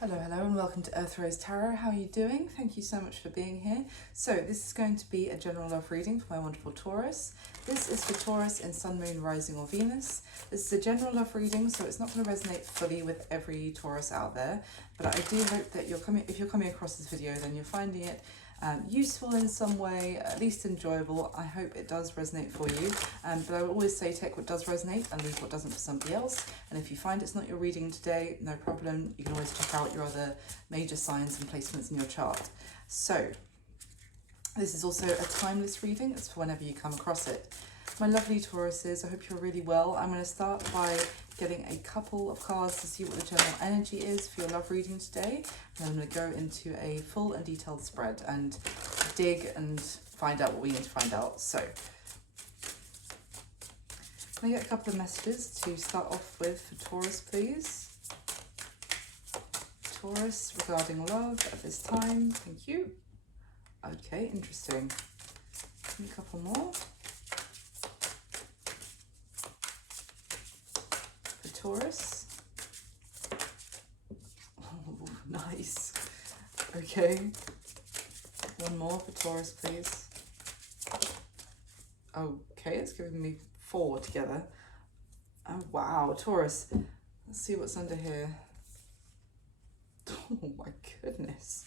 Hello, hello, and welcome to Earth Rose Tarot. How are you doing? Thank you so much for being here. So this is going to be a general love reading for my wonderful Taurus. This is for Taurus in Sun, Moon, Rising or Venus. This is a general love reading, so it's not going to resonate fully with every Taurus out there, but I do hope that if you're coming across this video, then you're finding it useful in some way, at least enjoyable. I hope it does resonate for you, but I will always say take what does resonate and leave what doesn't for somebody else. And if you find it's not your reading today, no problem, you can always check out your other major signs and placements in your chart. So this is also a timeless reading. It's for whenever you come across it. My lovely Tauruses, I hope you're really well. I'm going to start by getting a couple of cards to see what the general energy is for your love reading today. And I'm going to go into a full and detailed spread and dig and find out what we need to find out. So, can I get a couple of messages to start off with for Taurus, please? Taurus, regarding love at this time. Thank you. Okay, interesting. A couple more. Taurus. Oh, nice. Okay. One more for Taurus, please. Okay, it's giving me 4 together. Oh, wow. Taurus. Let's see what's under here. Oh, my goodness.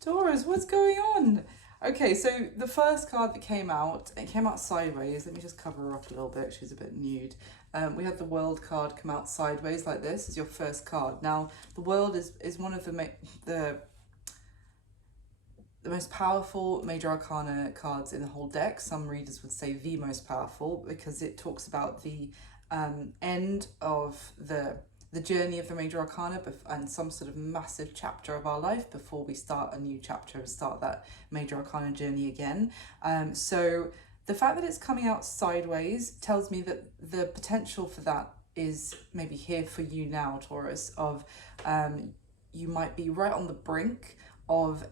Taurus, what's going on? Okay, so the first card that came out, it came out sideways. Let me just cover her up a little bit. She's a bit nude. We had the World card come out sideways like this as your first card. Now, the World is one of the most powerful major arcana cards in the whole deck. Some readers would say the most powerful because it talks about the end of the journey of the major arcana and some sort of massive chapter of our life before we start a new chapter and start that major arcana journey again. So the fact that it's coming out sideways tells me that the potential for that is maybe here for you now, Taurus, of you might be right on the brink of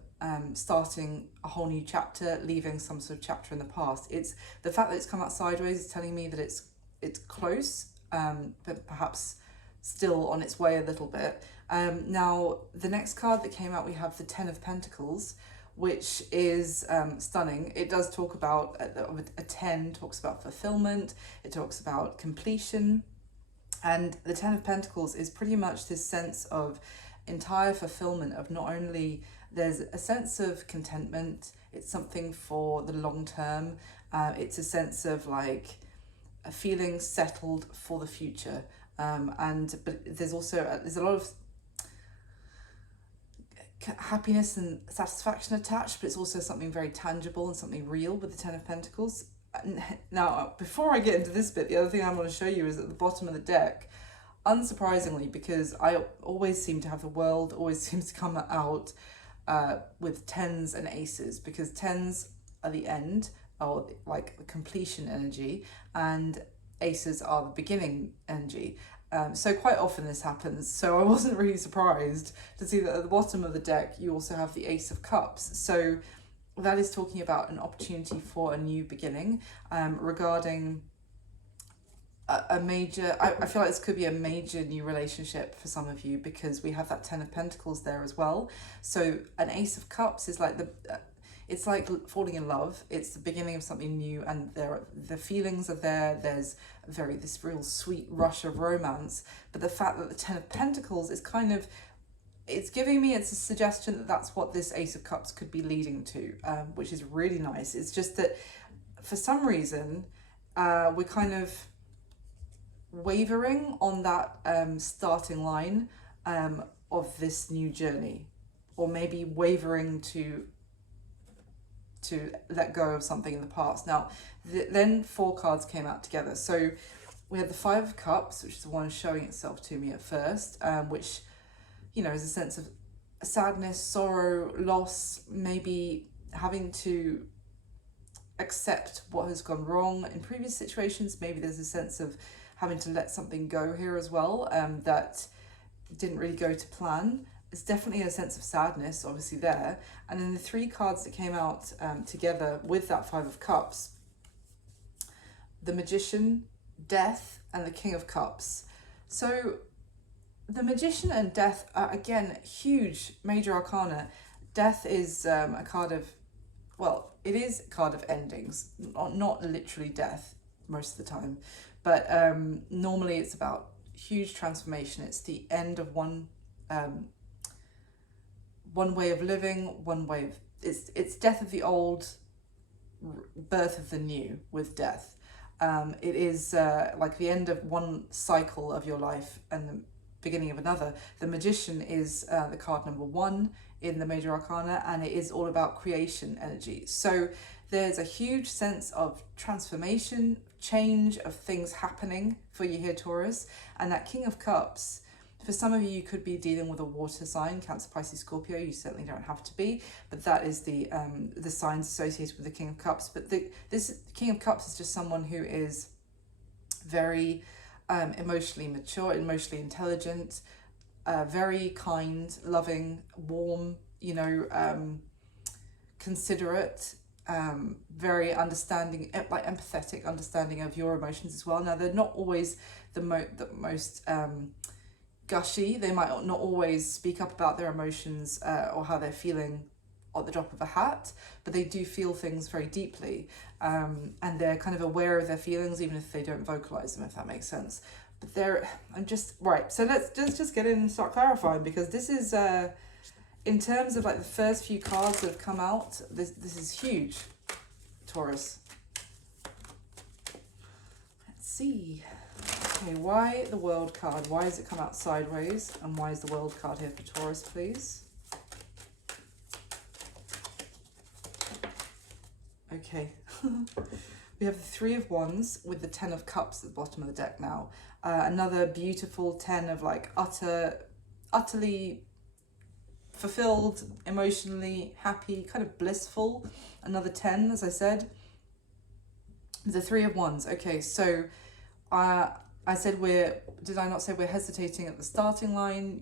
starting a whole new chapter, leaving some sort of chapter in the past. It's the fact that it's come out sideways is telling me that it's close, but perhaps still on its way a little bit. Now, the next card that came out, we have the 10 of Pentacles, which is stunning. It does talk about, a 10 talks about fulfillment, it talks about completion, and the 10 of Pentacles is pretty much this sense of entire fulfillment of not only, there's a sense of contentment, it's something for the long term, it's a sense of like a feeling settled for the future. But there's a lot of happiness and satisfaction attached, but it's also something very tangible and something real with the 10 of Pentacles. Now, before I get into this bit, the other thing I want to show you is at the bottom of the deck, unsurprisingly, because I always seem to have the World always seems to come out with 10s and aces, because 10s are the end, or like the completion energy, and aces are the beginning energy. So quite often this happens. So I wasn't really surprised to see that at the bottom of the deck, you also have the Ace of Cups. So that is talking about an opportunity for a new beginning, regarding a major, I feel like this could be a major new relationship for some of you, because we have that 10 of Pentacles there as well. So an Ace of Cups is like it's like falling in love. It's the beginning of something new, and the feelings are there. There's this real sweet rush of romance. But the fact that the 10 of Pentacles is kind of, it's giving me, it's a suggestion that that's what this Ace of Cups could be leading to, which is really nice. It's just that for some reason, we're kind of wavering on that starting line of this new journey, or maybe wavering to let go of something in the past. Now, then 4 cards came out together. So we had the 5 of Cups, which is the one showing itself to me at first, which, is a sense of sadness, sorrow, loss, maybe having to accept what has gone wrong in previous situations. Maybe there's a sense of having to let something go here as well, that didn't really go to plan. It's definitely a sense of sadness, obviously, there. And then the 3 cards that came out together with that 5 of Cups, the Magician, Death, and the King of Cups. So the Magician and Death are, again, huge major arcana. Death is a card of, well, it is a card of endings, not literally death most of the time, but normally it's about huge transformation. It's the end of one way of living, one way of, it's death of the old, birth of the new with death. It is like the end of one cycle of your life and the beginning of another. The Magician is the card number 1 in the major arcana, and it is all about creation energy. So there's a huge sense of transformation, change, of things happening for you here, Taurus. And that King of Cups, for some of you, you could be dealing with a water sign, Cancer, Pisces, Scorpio. You certainly don't have to be, but that is the signs associated with the King of Cups. But this King of Cups is just someone who is very emotionally mature, emotionally intelligent, very kind, loving, warm, considerate, very understanding, like empathetic understanding of your emotions as well. Now, they're not always the most gushy. They might not always speak up about their emotions or how they're feeling at the drop of a hat, but they do feel things very deeply, and they're kind of aware of their feelings even if they don't vocalize them, if that makes sense. But I'm just right, so let's just get in and start clarifying, because this is in terms of like the first few cards that have come out, this is huge, Taurus. Let's see. Okay, why the World card? Why has it come out sideways? And why is the World card here for Taurus, please? Okay. We have the 3 of Wands with the 10 of Cups at the bottom of the deck now. Another beautiful 10 of like utterly fulfilled, emotionally happy, kind of blissful. Another 10, as I said. The 3 of Wands. Okay, so I said did I not say we're hesitating at the starting line,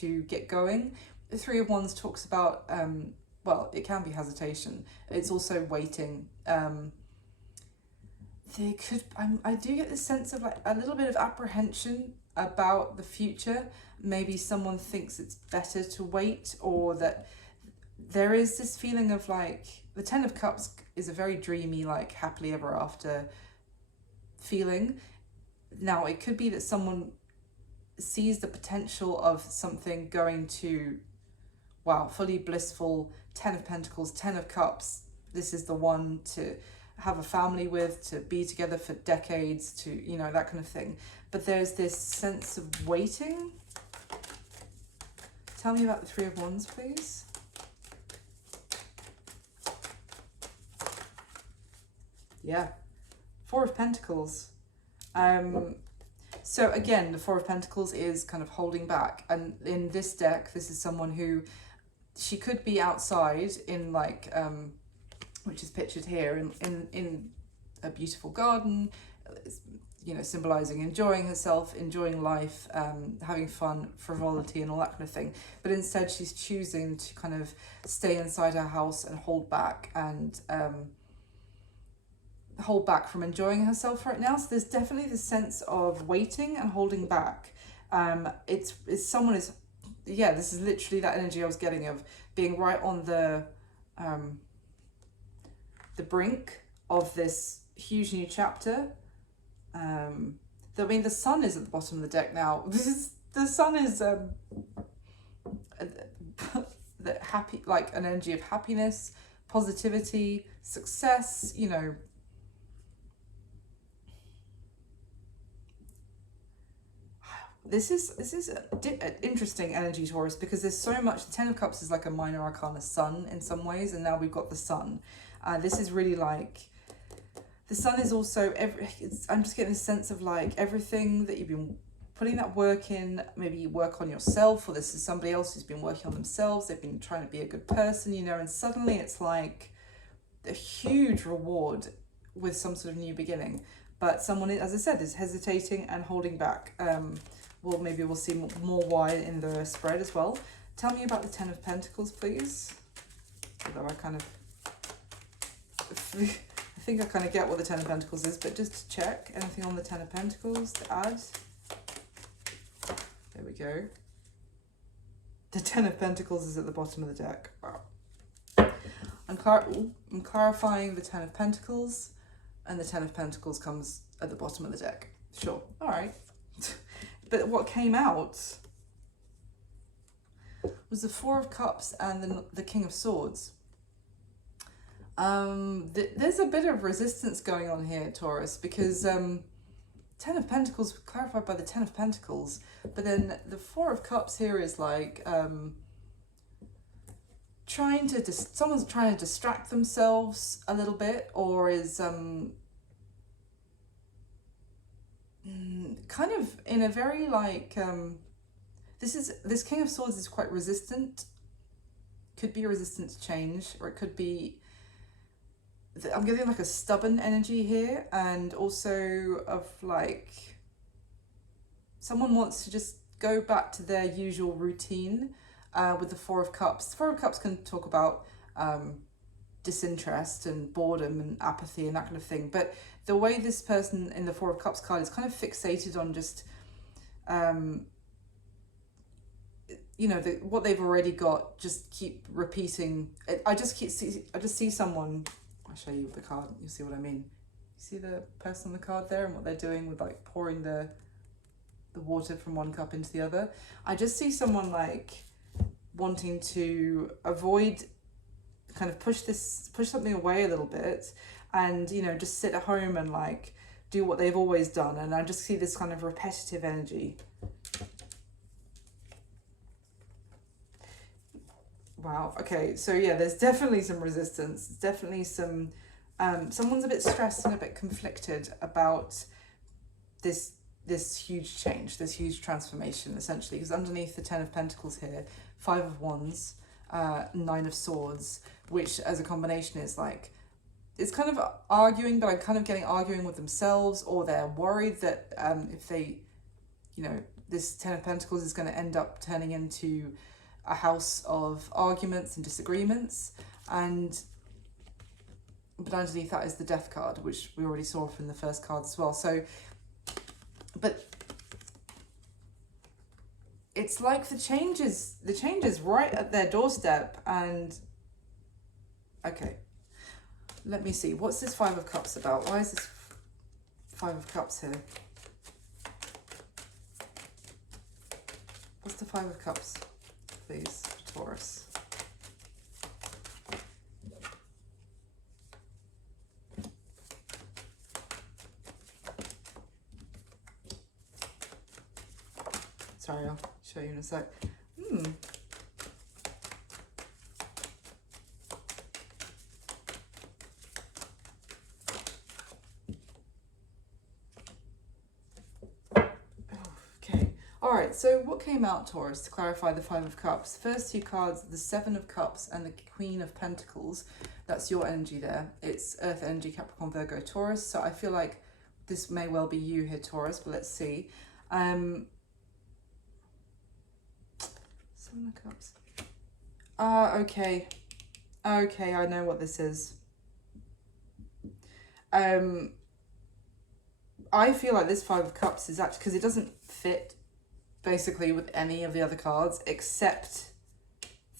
to get going? The 3 of Wands talks about, well, it can be hesitation. It's also waiting. I do get this sense of like a little bit of apprehension about the future. Maybe someone thinks it's better to wait, or that there is this feeling of like, the 10 of Cups is a very dreamy, like happily ever after feeling. Now, it could be that someone sees the potential of something going to, wow, fully blissful, 10 of Pentacles, 10 of Cups. This is the one to have a family with, to be together for decades, to, that kind of thing. But there's this sense of waiting. Tell me about the 3 of Wands, please. Yeah. 4 of Pentacles. So again, the 4 of Pentacles is kind of holding back. And in this deck, this is someone who, she could be outside in like, which is pictured here in a beautiful garden, symbolizing enjoying herself, enjoying life, having fun, frivolity and all that kind of thing. But instead she's choosing to kind of stay inside her house and hold back, and hold back from enjoying herself right now. So there's definitely this sense of waiting and holding back. It's someone is, yeah, this is literally that energy I was getting of being right on the brink of this huge new chapter. The sun is at the bottom of the deck now. The sun is the happy, like an energy of happiness, positivity, success, This is an interesting energy, Taurus, because there's so much. The 10 of Cups is like a minor arcana sun in some ways, and now we've got the sun. This is really like, the sun is also, I'm just getting a sense of like everything that you've been putting that work in. Maybe you work on yourself, or this is somebody else who's been working on themselves. They've been trying to be a good person, and suddenly it's like a huge reward with some sort of new beginning. But someone, as I said, is hesitating and holding back. Well, maybe we'll see more why in the spread as well. Tell me about the 10 of Pentacles, please. Although I think I kind of get what the 10 of Pentacles is, but just to check, anything on the 10 of Pentacles to add? There we go. The Ten of Pentacles is at the bottom of the deck. Wow. I'm clarifying the Ten of Pentacles, and the Ten of Pentacles comes at the bottom of the deck. Sure. All right. But what came out was the Four of Cups and the King of Swords. There's a bit of resistance going on here, Taurus, because Ten of Pentacles clarified by the Ten of Pentacles, but then the Four of Cups here is like someone's trying to distract themselves a little bit, or is kind of in a very like this King of Swords is quite resistant. Could be resistant to change, or it could be, I'm getting like a stubborn energy here, and also of like someone wants to just go back to their usual routine with the Four of Cups. The Four of Cups can talk about disinterest and boredom and apathy and that kind of thing, but the way this person in the Four of Cups card is kind of fixated on just you know, what they've already got, just keep repeating. I just see someone, I'll show you the card, you'll see what I mean. You see the person on the card there and what they're doing with like pouring the water from one cup into the other. I just see someone like wanting to avoid, kind of push something away a little bit, and, you know, just sit at home and like do what they've always done. And I just see this kind of repetitive energy. Wow. Okay. So yeah, there's definitely some resistance. Definitely some, someone's a bit stressed and a bit conflicted about this huge change, this huge transformation, essentially, because underneath the Ten of Pentacles here, Five of Wands, Nine of Swords, which as a combination is like, it's kind of arguing, but I'm kind of getting arguing with themselves, or they're worried that if they, you know, this Ten of Pentacles is going to end up turning into a house of arguments and disagreements, but underneath that is the Death card, which we already saw from the first card as well. So, but it's like the change is right at their doorstep. And okay, let me see, what's this Five of Cups about? Why is this Five of Cups here? What's the Five of Cups, please, Taurus? Sorry, I'll show you in a sec. Okay. All right. So what came out, Taurus, to clarify the Five of Cups? First two cards, the Seven of Cups and the Queen of Pentacles. That's your energy there. It's Earth energy, Capricorn, Virgo, Taurus. So I feel like this may well be you here, Taurus, but let's see. Seven of Cups. Okay. Okay, I know what this is. I feel like this Five of Cups is actually, because it doesn't fit basically with any of the other cards except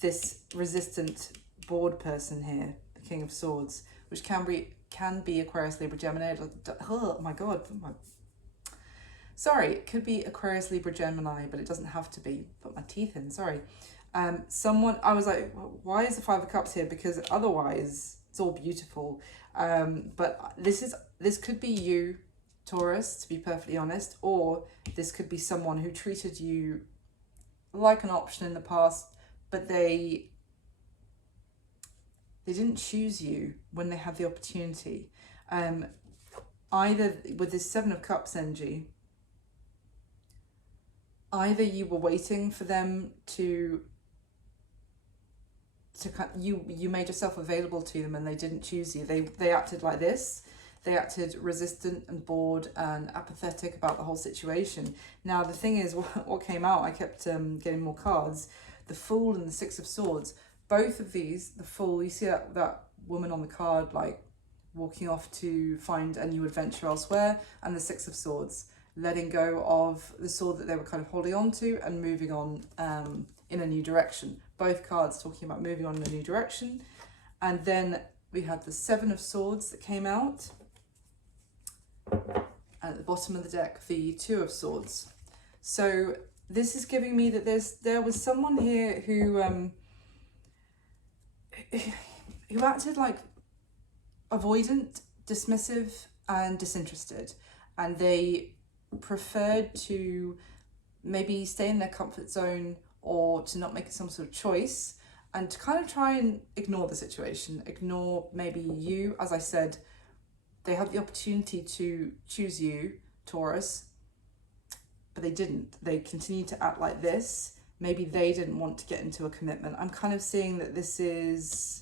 this resistant bored person here, the King of Swords, which can be Aquarius, Libra, Gemini. Oh my god. Sorry, it could be Aquarius, Libra, Gemini, but it doesn't have to be. Put my teeth in, sorry. I was like, why is the Five of Cups here? Because otherwise it's all beautiful. But this could be you, Taurus, to be perfectly honest, or this could be someone who treated you like an option in the past, but they didn't choose you when they had the opportunity. Either with this Seven of Cups energy, either you were waiting for them to you made yourself available to them and they didn't choose you. They acted like this. They acted resistant and bored and apathetic about the whole situation. Now, the thing is, what came out, I kept getting more cards. The Fool and the Six of Swords. Both of these, the Fool, you see that woman on the card, like, walking off to find a new adventure elsewhere, and the Six of Swords. letting go of the sword that they were kind of holding on to and moving on in a new direction. Both cards talking about moving on in a new direction. And then we have the Seven of Swords that came out. And at the bottom of the deck, the Two of Swords. So this is giving me that there was someone here who acted like avoidant, dismissive, and disinterested, and they preferred to maybe stay in their comfort zone or to not make some sort of choice, and to kind of try and ignore the situation, ignore maybe you. As I said, they had the opportunity to choose you, Taurus, but they didn't. They continued to act like this. Maybe they didn't want to get into a commitment. I'm kind of seeing that this is...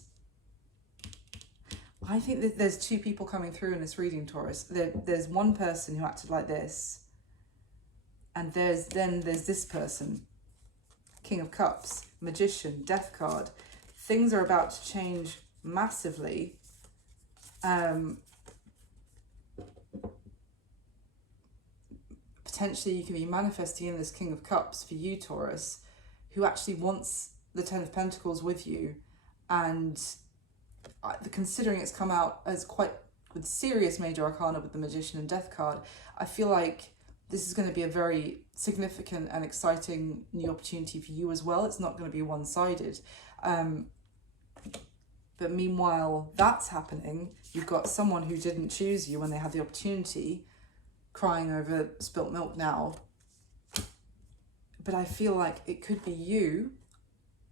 I think that there's two people coming through in this reading, Taurus. There's one person who acted like this, and there's this person, King of Cups, Magician, Death card. Things are about to change massively. Potentially you can be manifesting in this King of Cups for you, Taurus, who actually wants the Ten of Pentacles with you, and considering it's come out as quite with serious major arcana with the Magician and Death card, I feel like this is going to be a very significant and exciting new opportunity for you as well. It's not going to be one-sided. But meanwhile that's happening, you've got someone who didn't choose you when they had the opportunity, crying over spilt milk now. But I feel like it could be you.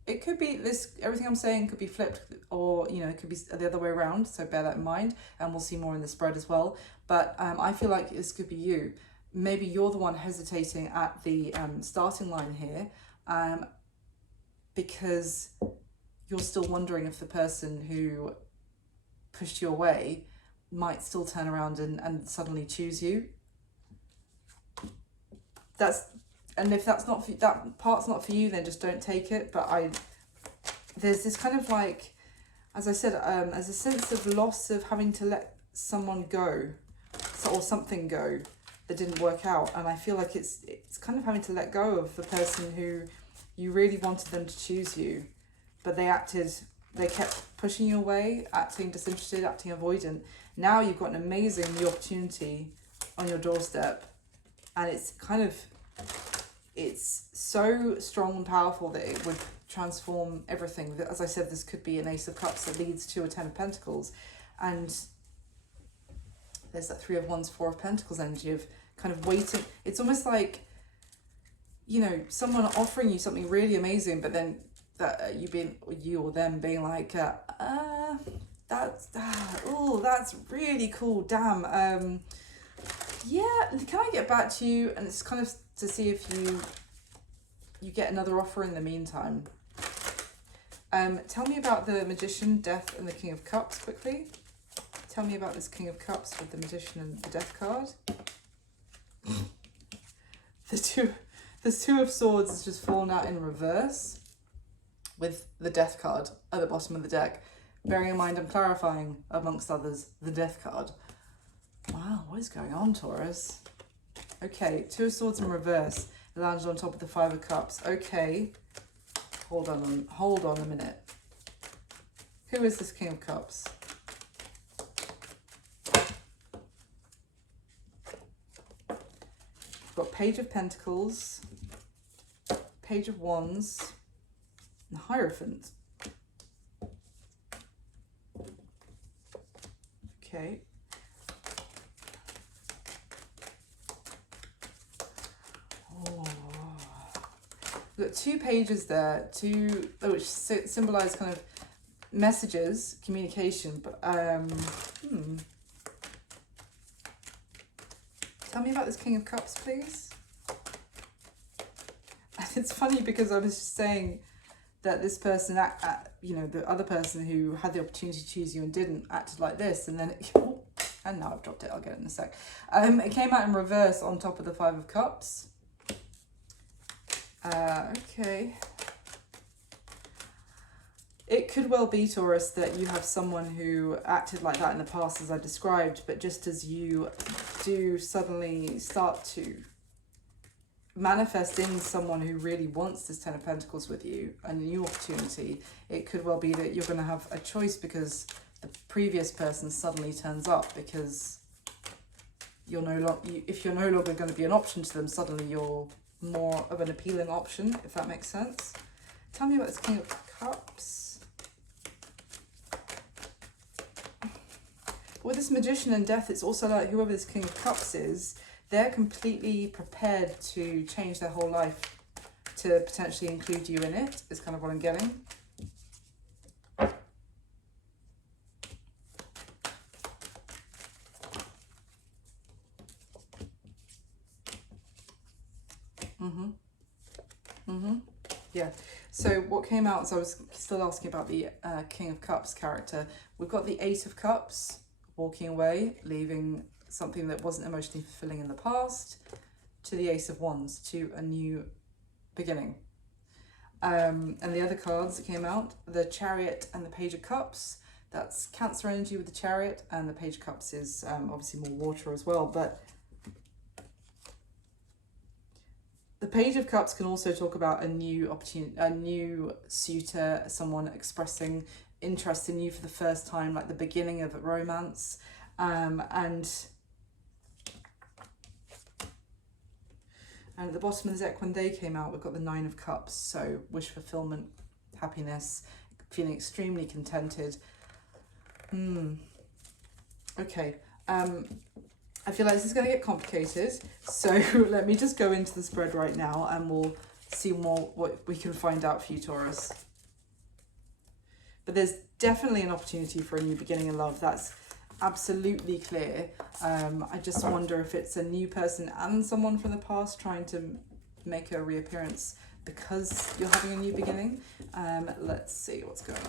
It could be this, everything I'm saying could be flipped, or, you know, it could be the other way around. So bear that in mind, and we'll see more in the spread as well. But I feel like this could be you. Maybe you're the one hesitating at the starting line here, because you're still wondering if the person who pushed you away might still turn around and suddenly choose you. And if that's not for, that part's not for you, then just don't take it. But there's this kind of like, as I said, as a sense of loss of having to let someone go, or something go that didn't work out. And I feel like it's kind of having to let go of the person who you really wanted them to choose you, but they kept pushing you away, acting disinterested, acting avoidant. Now you've got an amazing new opportunity on your doorstep, and it's so strong and powerful that it would transform everything. As I said, this could be an Ace of Cups that leads to a Ten of Pentacles, and there's that Three of Wands, Four of Pentacles energy of kind of waiting. It's almost like, you know, someone offering you something really amazing, but then that you or them being like, that's really cool, damn, yeah, can I get back to you? And it's kind of to see if you get another offer in the meantime. Tell me about the Magician, Death, and the King of Cups quickly. Tell me about this King of Cups with the Magician and the Death card. The Two of Swords has just fallen out in reverse with the Death card at the bottom of the deck. Bearing in mind, I'm clarifying, amongst others, the Death card. Wow, what is going on, Taurus? Okay, Two of Swords in reverse. It landed on top of the Five of Cups. Okay, hold on a minute. Who is this King of Cups? We've got Page of Pentacles, Page of Wands, and Hierophant. Okay. We've got two pages there, which symbolize kind of messages, communication. But tell me about this King of Cups, please. It's funny because I was just saying that this person, you know, the other person who had the opportunity to choose you and didn't, acted like this, and then and now I've dropped it. I'll get it in a sec. It came out in reverse on top of the Five of Cups. Okay. It could well be, Taurus, that you have someone who acted like that in the past as I described, but just as you do suddenly start to manifest in someone who really wants this Ten of Pentacles with you, a new opportunity, it could well be that you're going to have a choice because the previous person suddenly turns up, because you're no longer, if you're no longer going to be an option to them, suddenly you're more of an appealing option, if that makes sense. Tell me about this King of Cups. With this Magician and Death, it's also like whoever this King of Cups is, they're completely prepared to change their whole life to potentially include you in it, is kind of what I'm getting. Yeah. So what came out, so I was still asking about the King of Cups character. We've got the Eight of Cups, walking away, leaving something that wasn't emotionally fulfilling in the past, to the Ace of Wands, to a new beginning. And the other cards that came out, the Chariot and the Page of Cups. That's Cancer energy with the Chariot, and the Page of Cups is obviously more water as well. But the Page of Cups can also talk about a new opportunity, a new suitor, someone expressing interest in you for the first time, like the beginning of a romance. And at the bottom of the deck, when they came out, we've got the Nine of Cups. So wish fulfillment, happiness, feeling extremely contented. Okay. I feel like this is going to get complicated. So let me just go into the spread right now and we'll see more what we can find out for you, Taurus. But there's definitely an opportunity for a new beginning in love. That's absolutely clear. I just wonder if it's a new person and someone from the past trying to make a reappearance because you're having a new beginning. Let's see what's going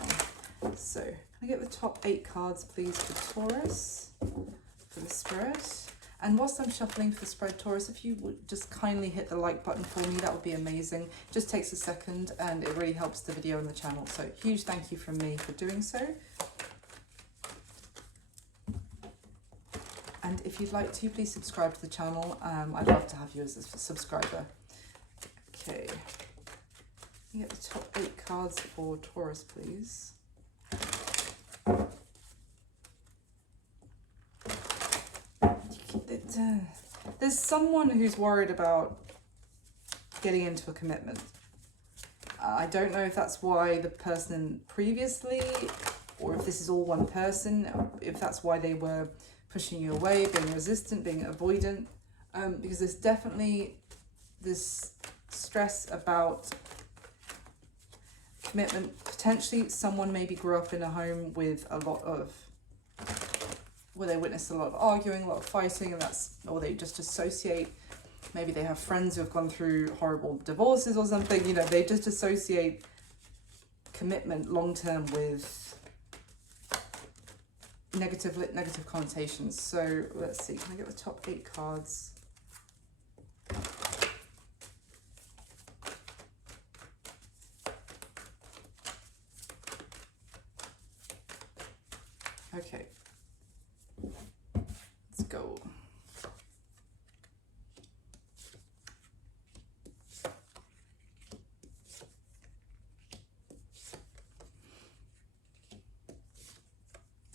on. So can I get the top 8 cards please for Taurus for the spread? And whilst I'm shuffling for the spread, Taurus, if you would just kindly hit the like button for me, that would be amazing. Just takes a second and it really helps the video and the channel. So huge thank you from me for doing so. And if you'd like to, please subscribe to the channel. I'd love to have you as a subscriber. Okay. Get the top 8 cards for Taurus, please. There's someone who's worried about getting into a commitment. I don't know if that's why the person previously, or if this is all one person, if that's why they were pushing you away, being resistant, being avoidant, because there's definitely this stress about commitment. Potentially someone maybe grew up in a home with a lot of, where they witnessed a lot of arguing, a lot of fighting, and that's, or they just associate, maybe they have friends who have gone through horrible divorces or something, you know, they just associate commitment long-term with negative connotations. So let's see, can I get the top 8 cards? Okay. Let's go.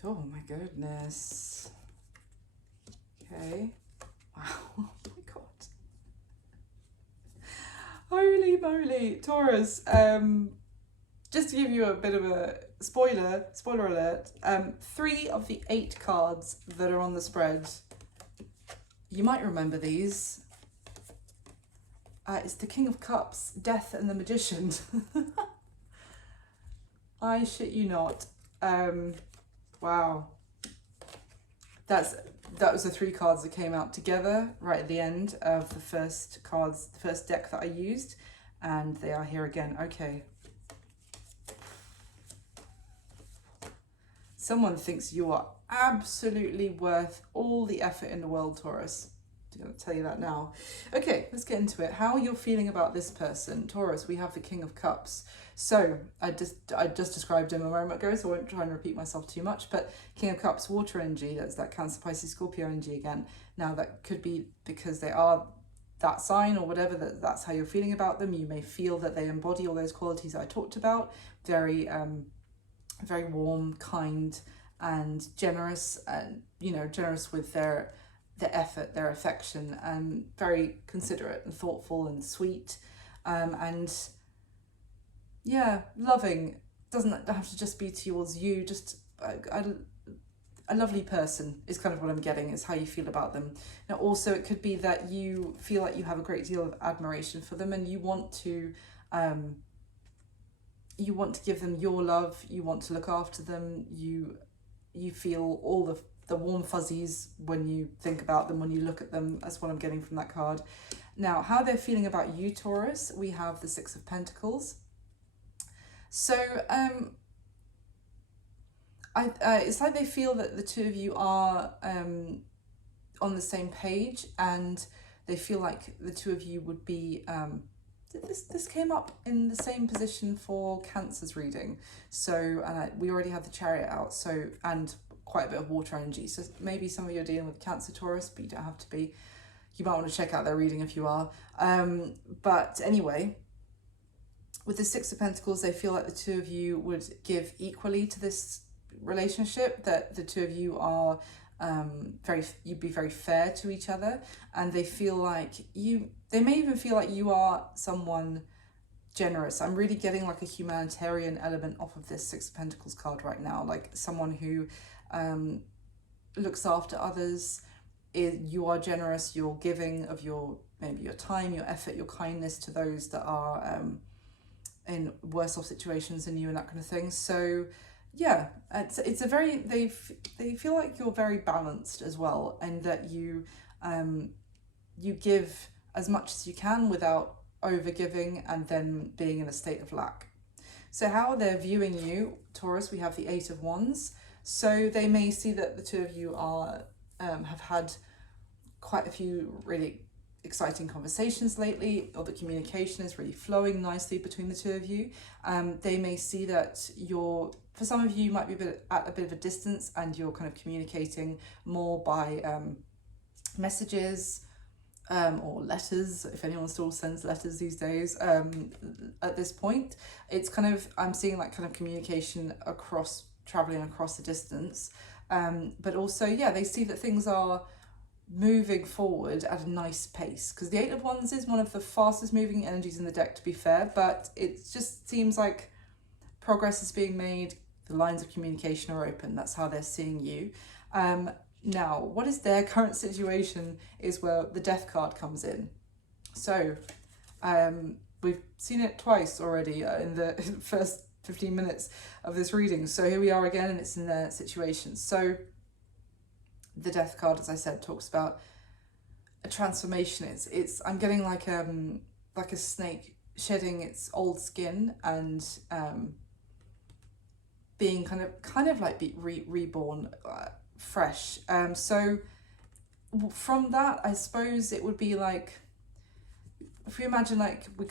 Oh my goodness. Okay. Wow. Oh my god. Holy moly. Taurus, just to give you a bit of a spoiler alert, 3 of the 8 cards that are on the spread, you might remember these. It's the King of Cups, Death, and the Magician. I shit you not. Wow. That was the 3 cards that came out together right at the end of the first cards, the first deck that I used, and they are here again. Okay. Someone thinks you are absolutely worth all the effort in the world, Taurus. I'm going to tell you that now. Okay, let's get into it. How you're feeling about this person. Taurus, we have the King of Cups. So I just described him a moment ago, so I won't try and repeat myself too much, but King of Cups, water energy, that's that Cancer, Pisces, Scorpio energy again. Now that could be because they are that sign or whatever, that's how you're feeling about them. You may feel that they embody all those qualities I talked about, very very warm, kind, and generous, and generous with their effort, their affection, and very considerate and thoughtful and sweet, and yeah, loving. Doesn't have to just be towards you, just a lovely person is kind of what I'm getting, is how you feel about them. Now also it could be that you feel like you have a great deal of admiration for them, and you want to give them your love, you want to look after them, you feel all the warm fuzzies when you think about them, when you look at them. That's what I'm getting from that card. Now, how they're feeling about you, Taurus, we have the Six of Pentacles. So it's like they feel that the two of you are on the same page, and they feel like the two of you would be this came up in the same position for Cancer's reading. So we already had the Chariot out, so, and quite a bit of water energy. So maybe some of you are dealing with Cancer, Taurus, but you don't have to be. You might want to check out their reading if you are. But anyway, with the Six of Pentacles, they feel like the two of you would give equally to this relationship, that the two of you are you'd be very fair to each other, and they feel like they may even feel like you are someone generous. I'm really getting like a humanitarian element off of this Six of Pentacles card right now, like someone who looks after others. You are generous, you're giving of maybe your time, your effort, your kindness to those that are in worse off situations than you, and that kind of thing. So yeah, it's a very, they feel like you're very balanced as well, and that you give as much as you can without over giving and then being in a state of lack. So how they're viewing you, Taurus, we have the Eight of Wands. So they may see that the two of you are have had quite a few really exciting conversations lately, or the communication is really flowing nicely between the two of you. They may see that for some of you, might be at a bit of a distance, and you're kind of communicating more by messages or letters, if anyone still sends letters these days. At this point, it's kind of, I'm seeing like kind of communication traveling across the distance, but also, yeah, they see that things are moving forward at a nice pace, because the Eight of Wands is one of the fastest moving energies in the deck, to be fair, but it just seems like progress is being made, the lines of communication are open. That's how they're seeing you. Now, what is their current situation is where the Death card comes in. So we've seen it twice already in the first 15 minutes of this reading. So here we are again, and it's in their situation. So the Death card, as I said, talks about a transformation. I'm getting like a snake shedding its old skin and being kind of like reborn fresh. So from that, I suppose it would be like, if we imagine like we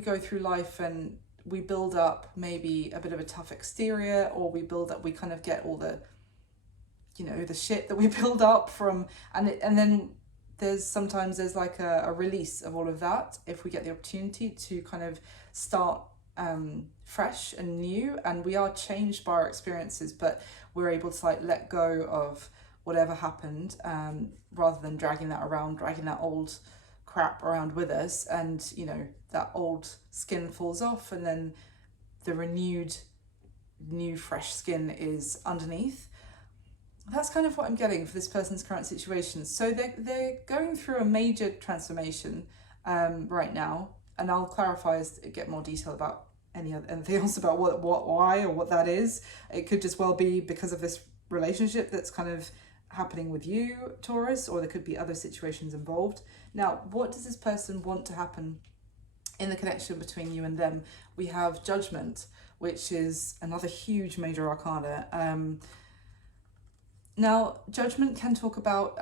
go through life and we build up maybe a bit of a tough exterior, or we kind of get all the the shit that we build up from, and then sometimes there's like a release of all of that if we get the opportunity to kind of start fresh and new, and we are changed by our experiences, but we're able to like let go of whatever happened, rather than dragging that old crap around with us, and that old skin falls off, and then the renewed new fresh skin is underneath. That's kind of what I'm getting for this person's current situation. So they're going through a major transformation right now, and I'll clarify as I get more detail about anything else about why or what that is. It could just well be because of this relationship that's kind of happening with you, Taurus, or there could be other situations involved. Now, what does this person want to happen in the connection between you and them? We have Judgment, which is another huge major arcana. Now, Judgment can talk about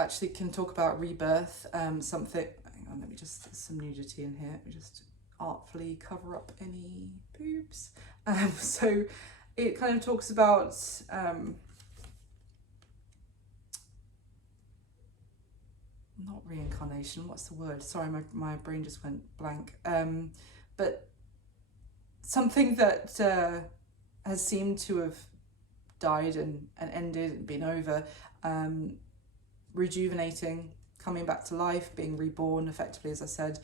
rebirth, something. Hang on, there's some nudity in here. Let me just artfully cover up any boobs. So it kind of talks about not reincarnation, what's the word? Sorry, my brain just went blank. But something that has seemed to have died and ended and been over, rejuvenating, coming back to life, being reborn effectively, as I said.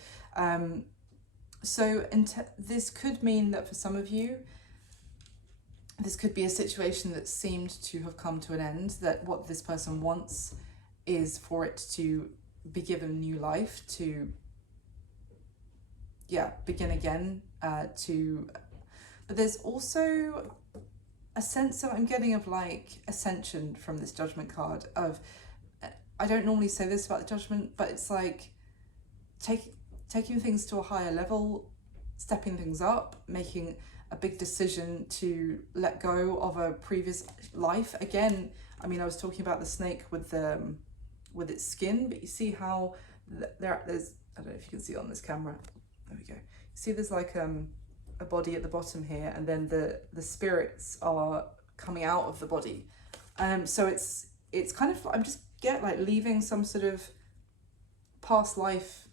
So this could mean that for some of you, this could be a situation that seemed to have come to an end, that what this person wants is for it to be given new life, to begin again, but there's also a sense that I'm getting of like ascension from this Judgment card. Of, I don't normally say this about the Judgment, but it's like taking things to a higher level, stepping things up, making a big decision to let go of a previous life. Again, I mean, I was talking about the snake with its skin, but you see how there's, I don't know if you can see it on this camera. There we go. You see there's like a body at the bottom here, and then the spirits are coming out of the body. So it's kind of, I'm just like leaving some sort of past life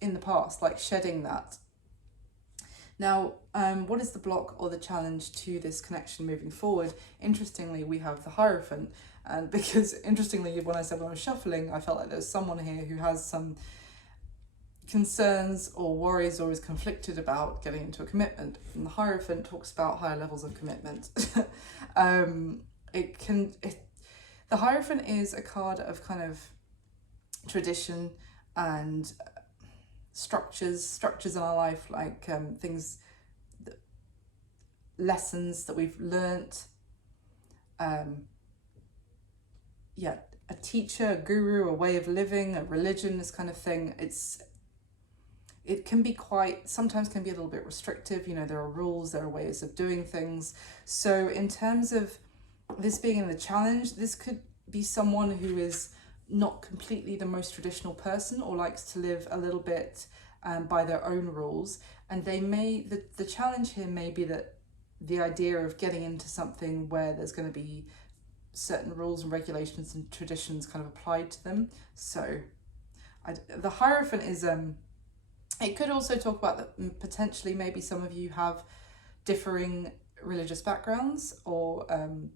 in the past, like shedding that. Now, what is the block or the challenge to this connection moving forward? Interestingly, we have the Hierophant, and because interestingly, when I was shuffling, I felt like there's someone here who has some concerns or worries or is conflicted about getting into a commitment. And the Hierophant talks about higher levels of commitment. The Hierophant is a card of kind of tradition and structures in our life, like things, lessons that we've learnt, a teacher, a guru, a way of living, a religion, this kind of thing. It can be sometimes can be a little bit restrictive. You know, there are rules, there are ways of doing things. So in terms of this being in the challenge, this could be someone who is not completely the most traditional person, or likes to live a little bit by their own rules. And the challenge here may be that the idea of getting into something where there's going to be certain rules and regulations and traditions kind of applied to them. So the Hierophant is, it could also talk about that potentially maybe some of you have differing religious backgrounds or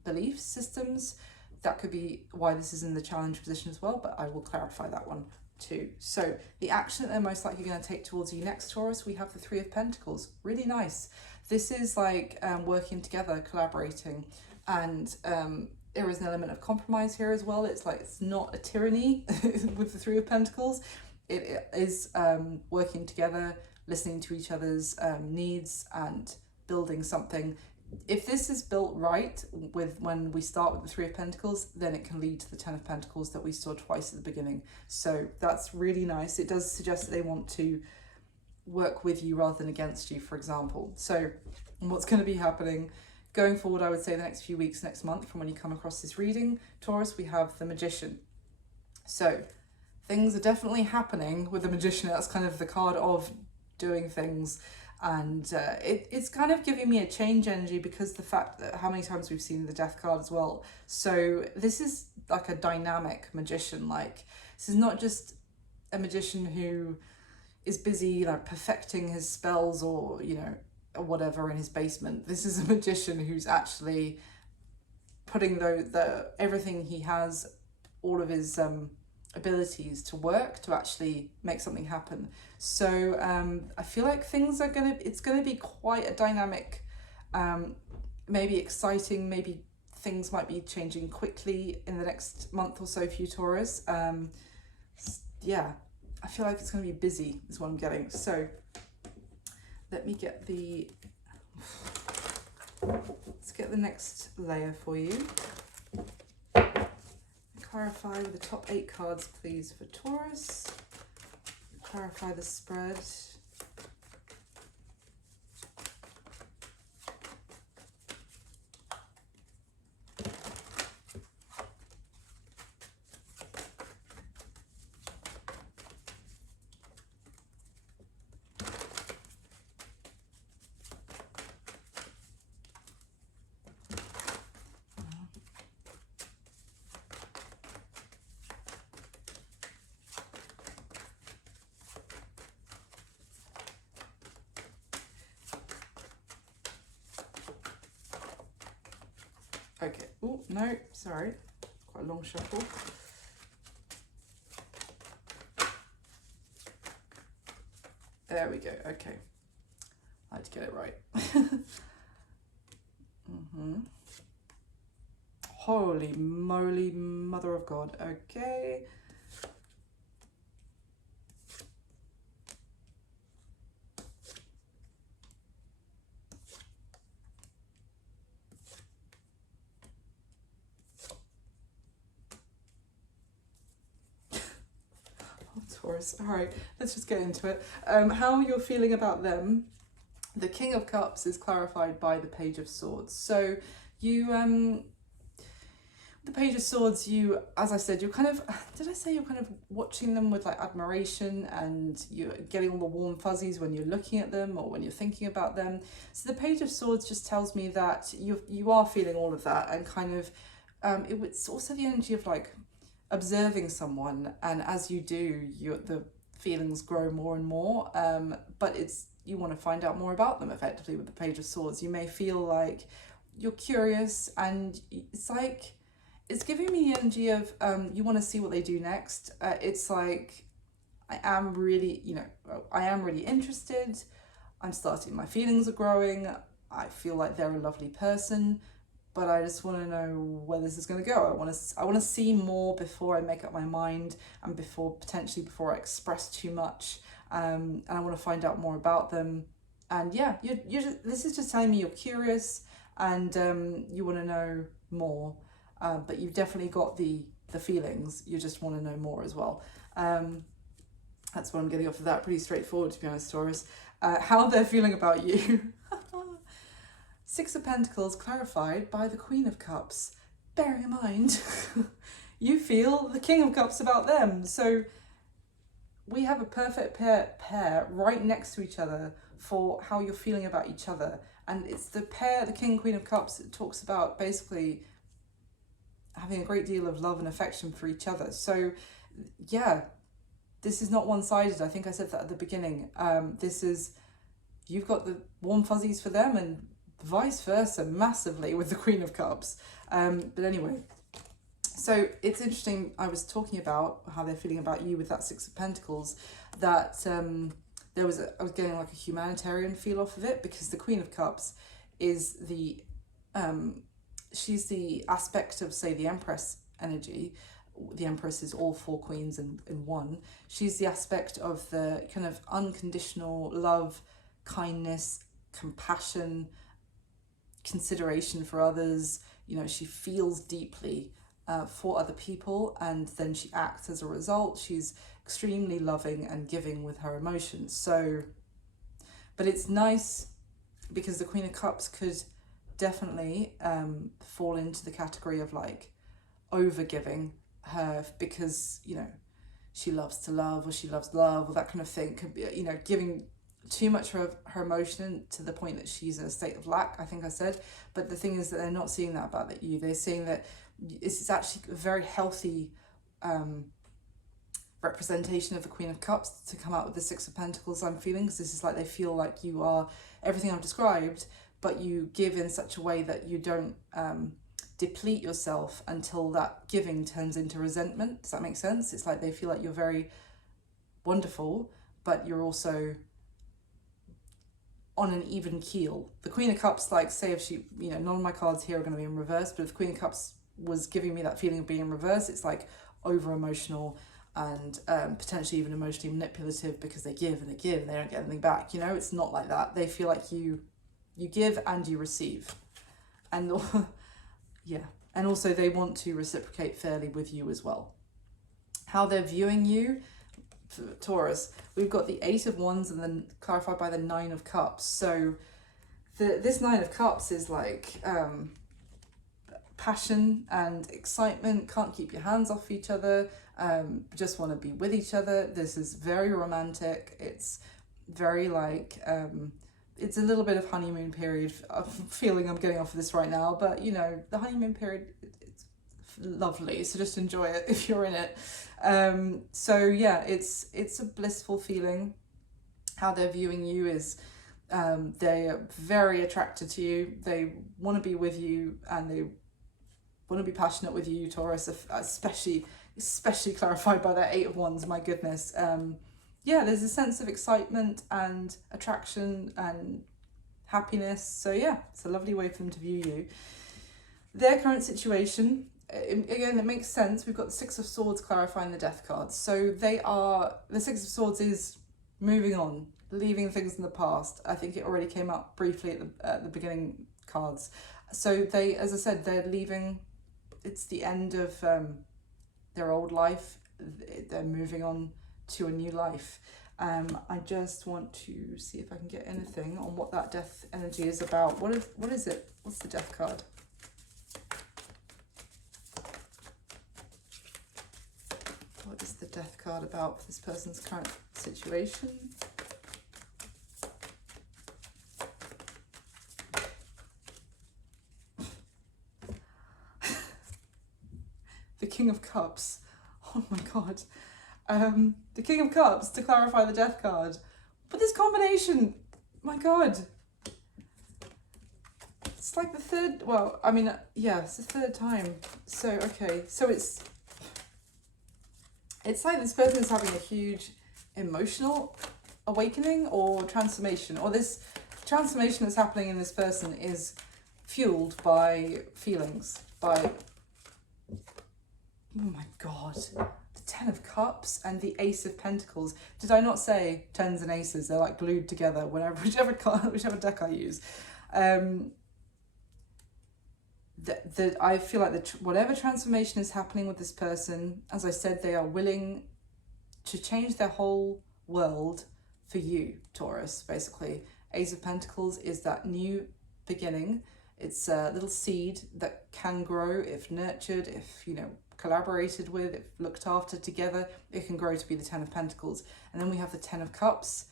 belief systems. That could be why this is in the challenge position as well, but I will clarify that one too. So the action that they're most likely going to take towards you next, Taurus, we have the Three of Pentacles. Really nice. This is like working together, collaborating, and there is an element of compromise here as well. It's like, it's not a tyranny with the Three of Pentacles. It is working together, listening to each other's needs and building something. If this is built right, when we start with the Three of Pentacles, then it can lead to the Ten of Pentacles that we saw twice at the beginning. So that's really nice. It does suggest that they want to work with you rather than against you, for example. So what's going to be happening going forward, I would say the next few weeks, next month, from when you come across this reading, Taurus, we have the Magician. So things are definitely happening with the Magician. That's kind of the card of doing things. And it's kind of giving me a change energy, because the fact that how many times we've seen the Death card as well. So this is like a dynamic magician. Like, this is not just a magician who is busy like perfecting his spells or, you know, or whatever in his basement. This is a magician who's actually putting the everything he has, all of his abilities to work to actually make something happen. So I feel like it's gonna be quite a dynamic, maybe exciting, maybe things might be changing quickly in the next month or so for you, Taurus. Yeah, I feel like it's gonna be busy is what I'm getting. So let me get let's get the next layer for you. Clarify with the top 8 cards, please, for Taurus. Clarify the spread. Okay. Oh, no, sorry. Quite a long shuffle. There we go. Okay. I had to get it right. Holy moly, mother of God. Okay. Taurus. All right, let's just get into it. How you're feeling about them. The King of Cups is clarified by the Page of Swords. So you, the Page of Swords, you, as I said, you're kind of, did I say you're kind of watching them with like admiration, and you're getting all the warm fuzzies when you're looking at them or when you're thinking about them. So the Page of Swords just tells me that you are feeling all of that, and kind of, it's also the energy of like observing someone, and as you do, the feelings grow more and more, but you want to find out more about them effectively with the Page of Swords. You may feel like you're curious, and it's giving me the energy of you want to see what they do next. It's like, I am really interested. I'm starting, my feelings are growing. I feel like they're a lovely person, but I just want to know where this is going to go. I want to see more before I make up my mind, and before I express too much. And I want to find out more about them. And yeah, this is just telling me you're curious, and you want to know more. But you've definitely got the feelings. You just want to know more as well. That's what I'm getting off of that. Pretty straightforward, to be honest, Taurus. How they're feeling about you. Six of Pentacles clarified by the Queen of Cups. Bearing in mind, you feel the King of Cups about them. So we have a perfect pair right next to each other for how you're feeling about each other. And it's the pair, the King, Queen of Cups, that talks about basically having a great deal of love and affection for each other. So yeah, this is not one-sided. I think I said that at the beginning. You've got the warm fuzzies for them, and vice versa massively with the Queen of Cups. But anyway, so it's interesting. I was talking about how they're feeling about you with that Six of Pentacles, that I was getting like a humanitarian feel off of it, because the Queen of Cups is she's the aspect of, say, the Empress energy. The Empress is all four queens in one. She's the aspect of the kind of unconditional love, kindness, compassion, consideration for others. She feels deeply for other people, and then she acts as a result. She's extremely loving and giving with her emotions. So, but it's nice because the Queen of Cups could definitely fall into the category of like over-giving her, because she loves to love, or she loves love, or that kind of thing. Could be giving too much of her emotion to the point that she's in a state of lack, I think I said. But the thing is that they're not seeing that about you. They're seeing that it's actually a very healthy representation of the Queen of Cups to come out with the Six of Pentacles, I'm feeling, because this is like they feel like you are everything I've described, but you give in such a way that you don't deplete yourself until that giving turns into resentment. Does that make sense? It's like they feel like you're very wonderful, but you're also on an even keel. The Queen of Cups, like, say if she, none of my cards here are going to be in reverse, but if the Queen of Cups was giving me that feeling of being in reverse, it's like over emotional and potentially even emotionally manipulative, because they give and they give and they don't get anything back. It's not like that. They feel like you give and you receive, and yeah, and also they want to reciprocate fairly with you as well. How they're viewing you, Taurus, we've got the Eight of Wands and then clarified by the Nine of Cups. So this Nine of Cups is like passion and excitement, can't keep your hands off each other, just want to be with each other. This is very romantic. It's very like it's a little bit of honeymoon period. I'm feeling I'm getting off of this right now, but the honeymoon period, it's lovely, so just enjoy it if you're in it. So yeah, it's a blissful feeling. How they're viewing you is they are very attracted to you. They want to be with you, and want to be passionate with you, Taurus, especially clarified by that Eight of Wands. My goodness. Yeah, there's a sense of excitement and attraction and happiness. So yeah, it's a lovely way for them to view you. Their current situation, again, it makes sense. We've got the Six of Swords clarifying the Death card. So the Six of Swords is moving on, leaving things in the past. I think it already came up briefly at the beginning cards. So they, as I said, they're leaving. It's the end of their old life. They're moving on to a new life. I just want to see if I can get anything on what that death energy is about. What is it? What's the Death card? What is the Death card about for this person's current situation? The King of Cups. Oh my God. The King of Cups to clarify the Death card. But this combination, my God. It's like the third, well, I mean, yeah, it's the third time. So, okay, so it's like this person is having a huge emotional awakening or transformation, or this transformation that's happening in this person is fueled by feelings, by, oh my God, the Ten of Cups and the Ace of Pentacles. Did I not say tens and aces? They're like glued together whichever deck I use. I feel like whatever transformation is happening with this person, as I said, they are willing to change their whole world for you, Taurus, basically. Ace of Pentacles is that new beginning. It's a little seed that can grow if nurtured, if, collaborated with, if looked after together, it can grow to be the Ten of Pentacles. And then we have the Ten of Cups,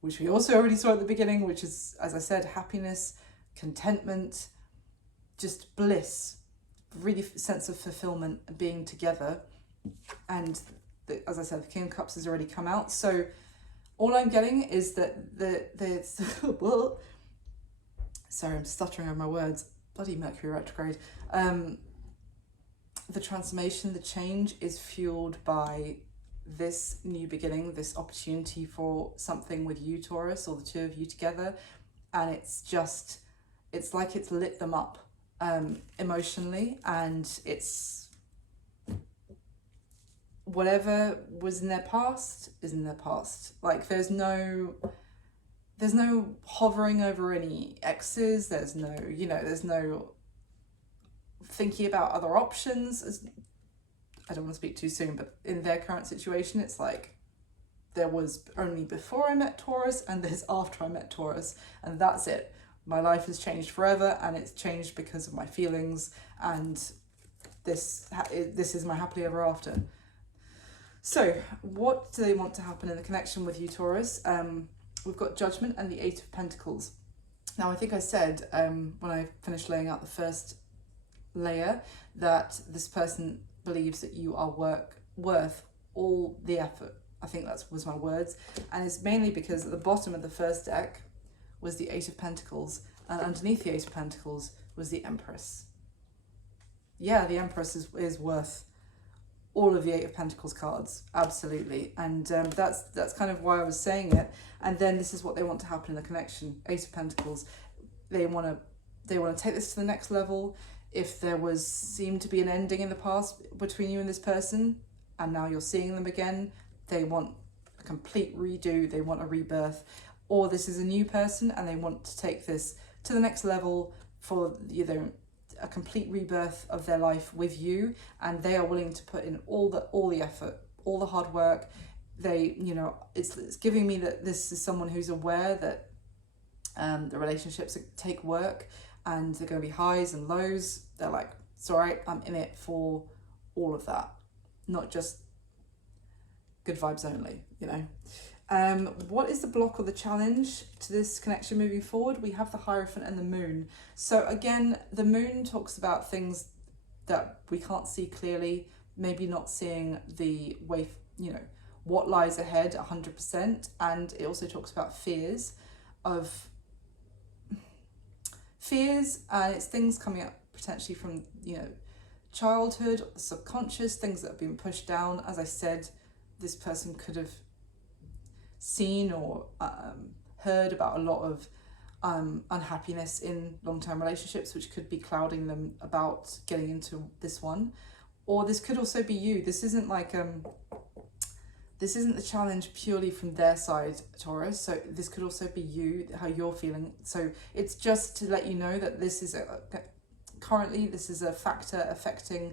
which we also already saw at the beginning, which is, as I said, happiness, contentment, just bliss, really sense of fulfillment and being together. And as I said, the King of Cups has already come out. So all I'm getting is that there's well, sorry, I'm stuttering over my words. Bloody Mercury retrograde. The transformation, the change is fueled by this new beginning, this opportunity for something with you, Taurus, or the two of you together. And it's like it's lit them up emotionally, and it's whatever was in their past is in their past. Like there's no hovering over any exes, there's no thinking about other options. I don't want to speak too soon, but in their current situation, it's like there was only before I met Taurus and there's after I met Taurus, and that's it. My life has changed forever, and it's changed because of my feelings, and this is my happily ever after. So what do they want to happen in the connection with you, Taurus? We've got Judgment and the Eight of Pentacles. Now, I think I said when I finished laying out the first layer that this person believes that you are worth all the effort. I think that was my words. And it's mainly because at the bottom of the first deck was the Eight of Pentacles, and underneath the Eight of Pentacles was the Empress. Yeah, the Empress is worth all of the Eight of Pentacles cards, absolutely. And that's kind of why I was saying it. And then this is what they want to happen in the connection. Eight of Pentacles, they want to take this to the next level. If there seemed to be an ending in the past between you and this person, and now you're seeing them again, they want a complete redo, they want a rebirth. Or this is a new person and they want to take this to the next level for a complete rebirth of their life with you, and they are willing to put in all the effort, all the hard work. It's giving me that this is someone who's aware that the relationships take work, and they're going to be highs and lows. They're like, it's all right, I'm in it for all of that, not just good vibes only, What is the block or the challenge to this connection moving forward? We have the Hierophant and the Moon. So again, the Moon talks about things that we can't see clearly, maybe not seeing the way, what lies ahead 100%. And it also talks about fears, and it's things coming up potentially from, childhood, subconscious, things that have been pushed down. As I said, this person could have seen or heard about a lot of unhappiness in long-term relationships, which could be clouding them about getting into this one. Or this could also be you. This isn't like this isn't the challenge purely from their side, Taurus. So this could also be you, how you're feeling. So it's just to let you know that this is currently this is a factor affecting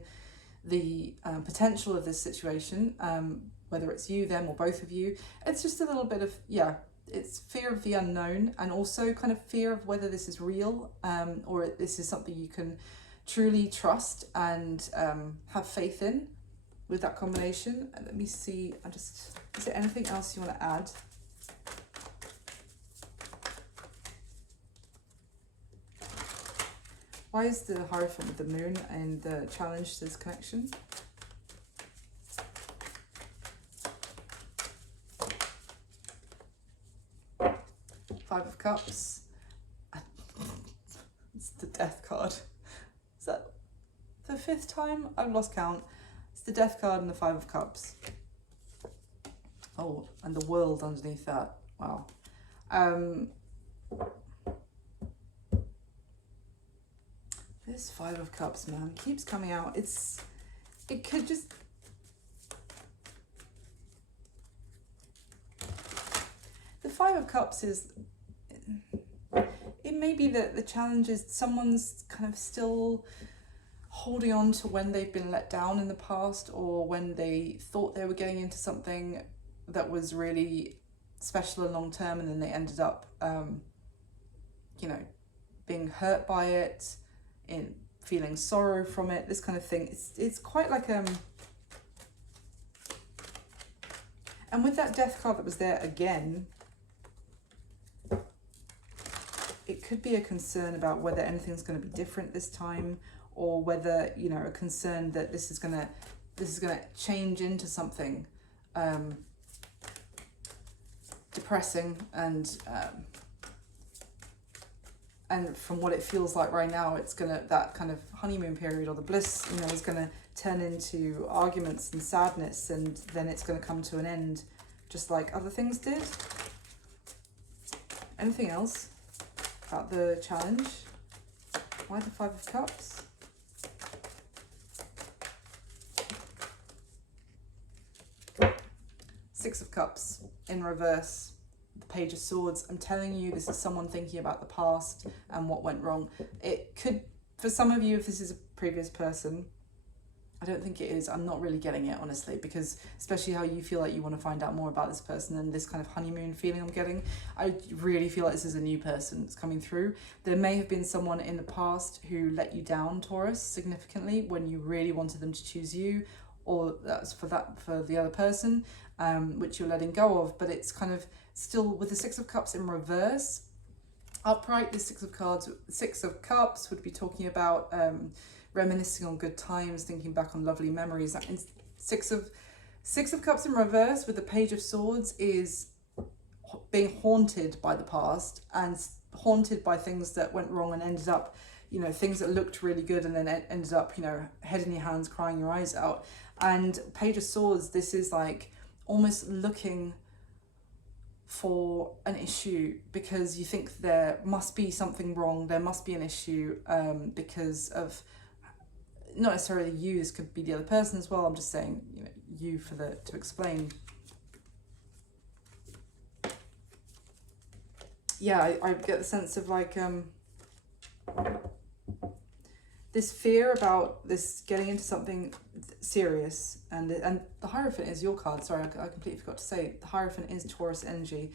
the potential of this situation, whether it's you, them, or both of you. It's just a little bit of, yeah, it's fear of the unknown, and also kind of fear of whether this is real, or this is something you can truly trust and have faith in with that combination. And let me see, is there anything else you want to add? Why is the Hierophant with the moon and the challenge to this connection? Five of Cups. It's the Death card. Is that the 5th time? I've lost count. It's the Death card and the Five of Cups. Oh, and the World underneath that. Wow. This Five of Cups, man, keeps coming out. It could just... The Five of Cups is... It may be that the challenge is someone's kind of still holding on to when they've been let down in the past, or when they thought they were getting into something that was really special and long term, and then they ended up, you know, being hurt by it, in feeling sorrow from it, this kind of thing. It's quite like and with that Death card that was there again, it could be a concern about whether anything's going to be different this time, or whether, you know, a concern that this is gonna change into something depressing, and from what it feels like right now, it's gonna, that kind of honeymoon period or the bliss, you know, is gonna turn into arguments and sadness, and then it's gonna come to an end, just like other things did. Anything else about the challenge? Why the Five of Cups? Six of Cups in reverse. The Page of Swords. I'm telling you, this is someone thinking about the past and what went wrong. It could, for some of you, if this is a previous person, I don't think it is. I'm not really getting it, honestly, because especially how you feel like you want to find out more about this person, and this kind of honeymoon feeling I'm getting, I really feel like this is a new person that's coming through. There may have been someone in the past who let you down, Taurus, significantly, when you really wanted them to choose you, or that's for the other person, which you're letting go of. But it's kind of still with the Six of Cups in reverse. Upright, the Six of Cups would be talking about reminiscing on good times, thinking back on lovely memories. That means Six of Cups in reverse with the Page of Swords is being haunted by the past, and haunted by things that went wrong and ended up, you know, things that looked really good and then ended up, you know, head in your hands, crying your eyes out. And Page of Swords, this is like almost looking for an issue, because you think there must be something wrong, there must be an issue, because of, not necessarily you, this could be the other person as well, I'm just saying, you know, you to explain. Yeah, I get the sense of like this fear about this getting into something serious, and the Hierophant is your card. Sorry, I completely forgot to say, the Hierophant is Taurus energy.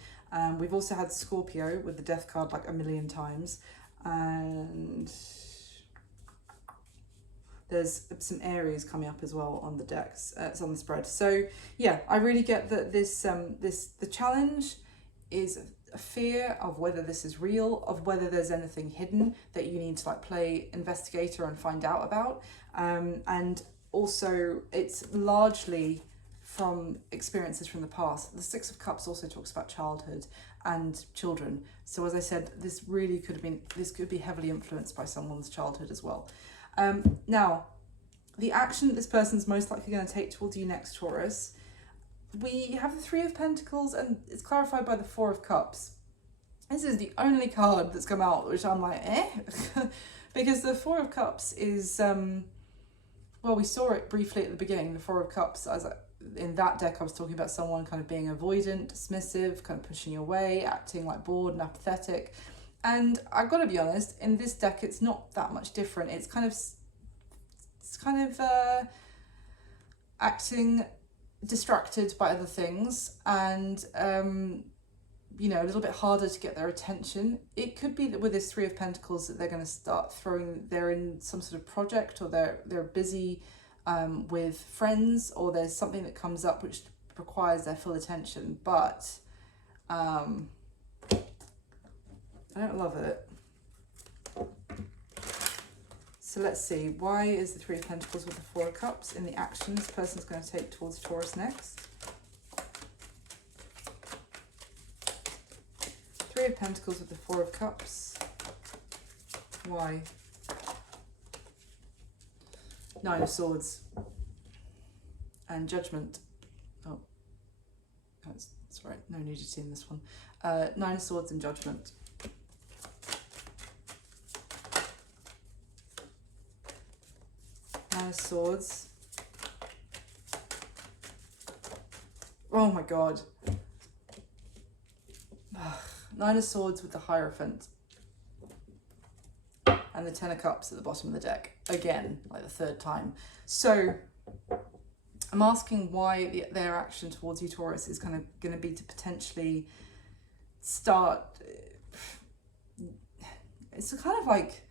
We've also had Scorpio with the Death card like a million times, and there's some Aries coming up as well on the decks. It's on the spread. So yeah, I really get that the challenge is a fear of whether this is real, of whether there's anything hidden that you need to like play investigator and find out about, and also it's largely from experiences from the past. The Six of Cups also talks about childhood and children. So as I said, this could be heavily influenced by someone's childhood as well. Now, the action that this person's most likely going to take towards you next, Taurus, we have the Three of Pentacles, and it's clarified by the Four of Cups. This is the only card that's come out which I'm like, eh? Because the Four of Cups is, well, we saw it briefly at the beginning, the Four of Cups. In that deck, I was talking about someone kind of being avoidant, dismissive, kind of pushing you away, acting like bored and apathetic. And I've got to be honest, in this deck, it's not that much different. It's kind of acting distracted by other things, and you know, a little bit harder to get their attention. It could be that with this Three of Pentacles that they're going to start they're in some sort of project, or they're busy with friends, or there's something that comes up which requires their full attention. But I don't love it. So let's see, why is the Three of Pentacles with the Four of Cups in the action this person's going to take towards Taurus next? Three of Pentacles with the Four of Cups. Why? Nine of Swords. And Judgment. Oh, that's right, no nudity in this one. Nine of Swords and Judgment. Nine of Swords. Oh my god. Nine of Swords with the Hierophant. And the Ten of Cups at the bottom of the deck. Again, like the third time. So, I'm asking why their action towards you, Taurus, is kind of going to be to potentially start... It's kind of like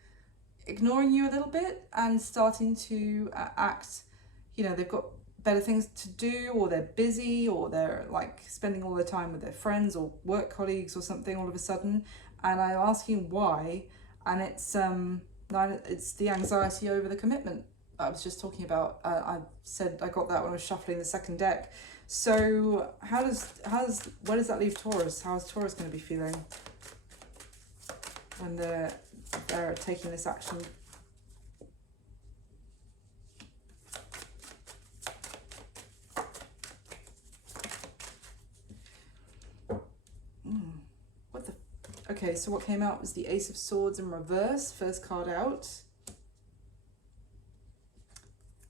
ignoring you a little bit and starting to act, you know, they've got better things to do, or they're busy, or they're like spending all their time with their friends or work colleagues or something all of a sudden. And I'm asking why, and it's the anxiety over the commitment I was just talking about. I said I got that when I was shuffling the second deck. So where does that leave Taurus? How is Taurus going to be feeling when they're taking this action? Okay, so what came out was the Ace of Swords in reverse, first card out.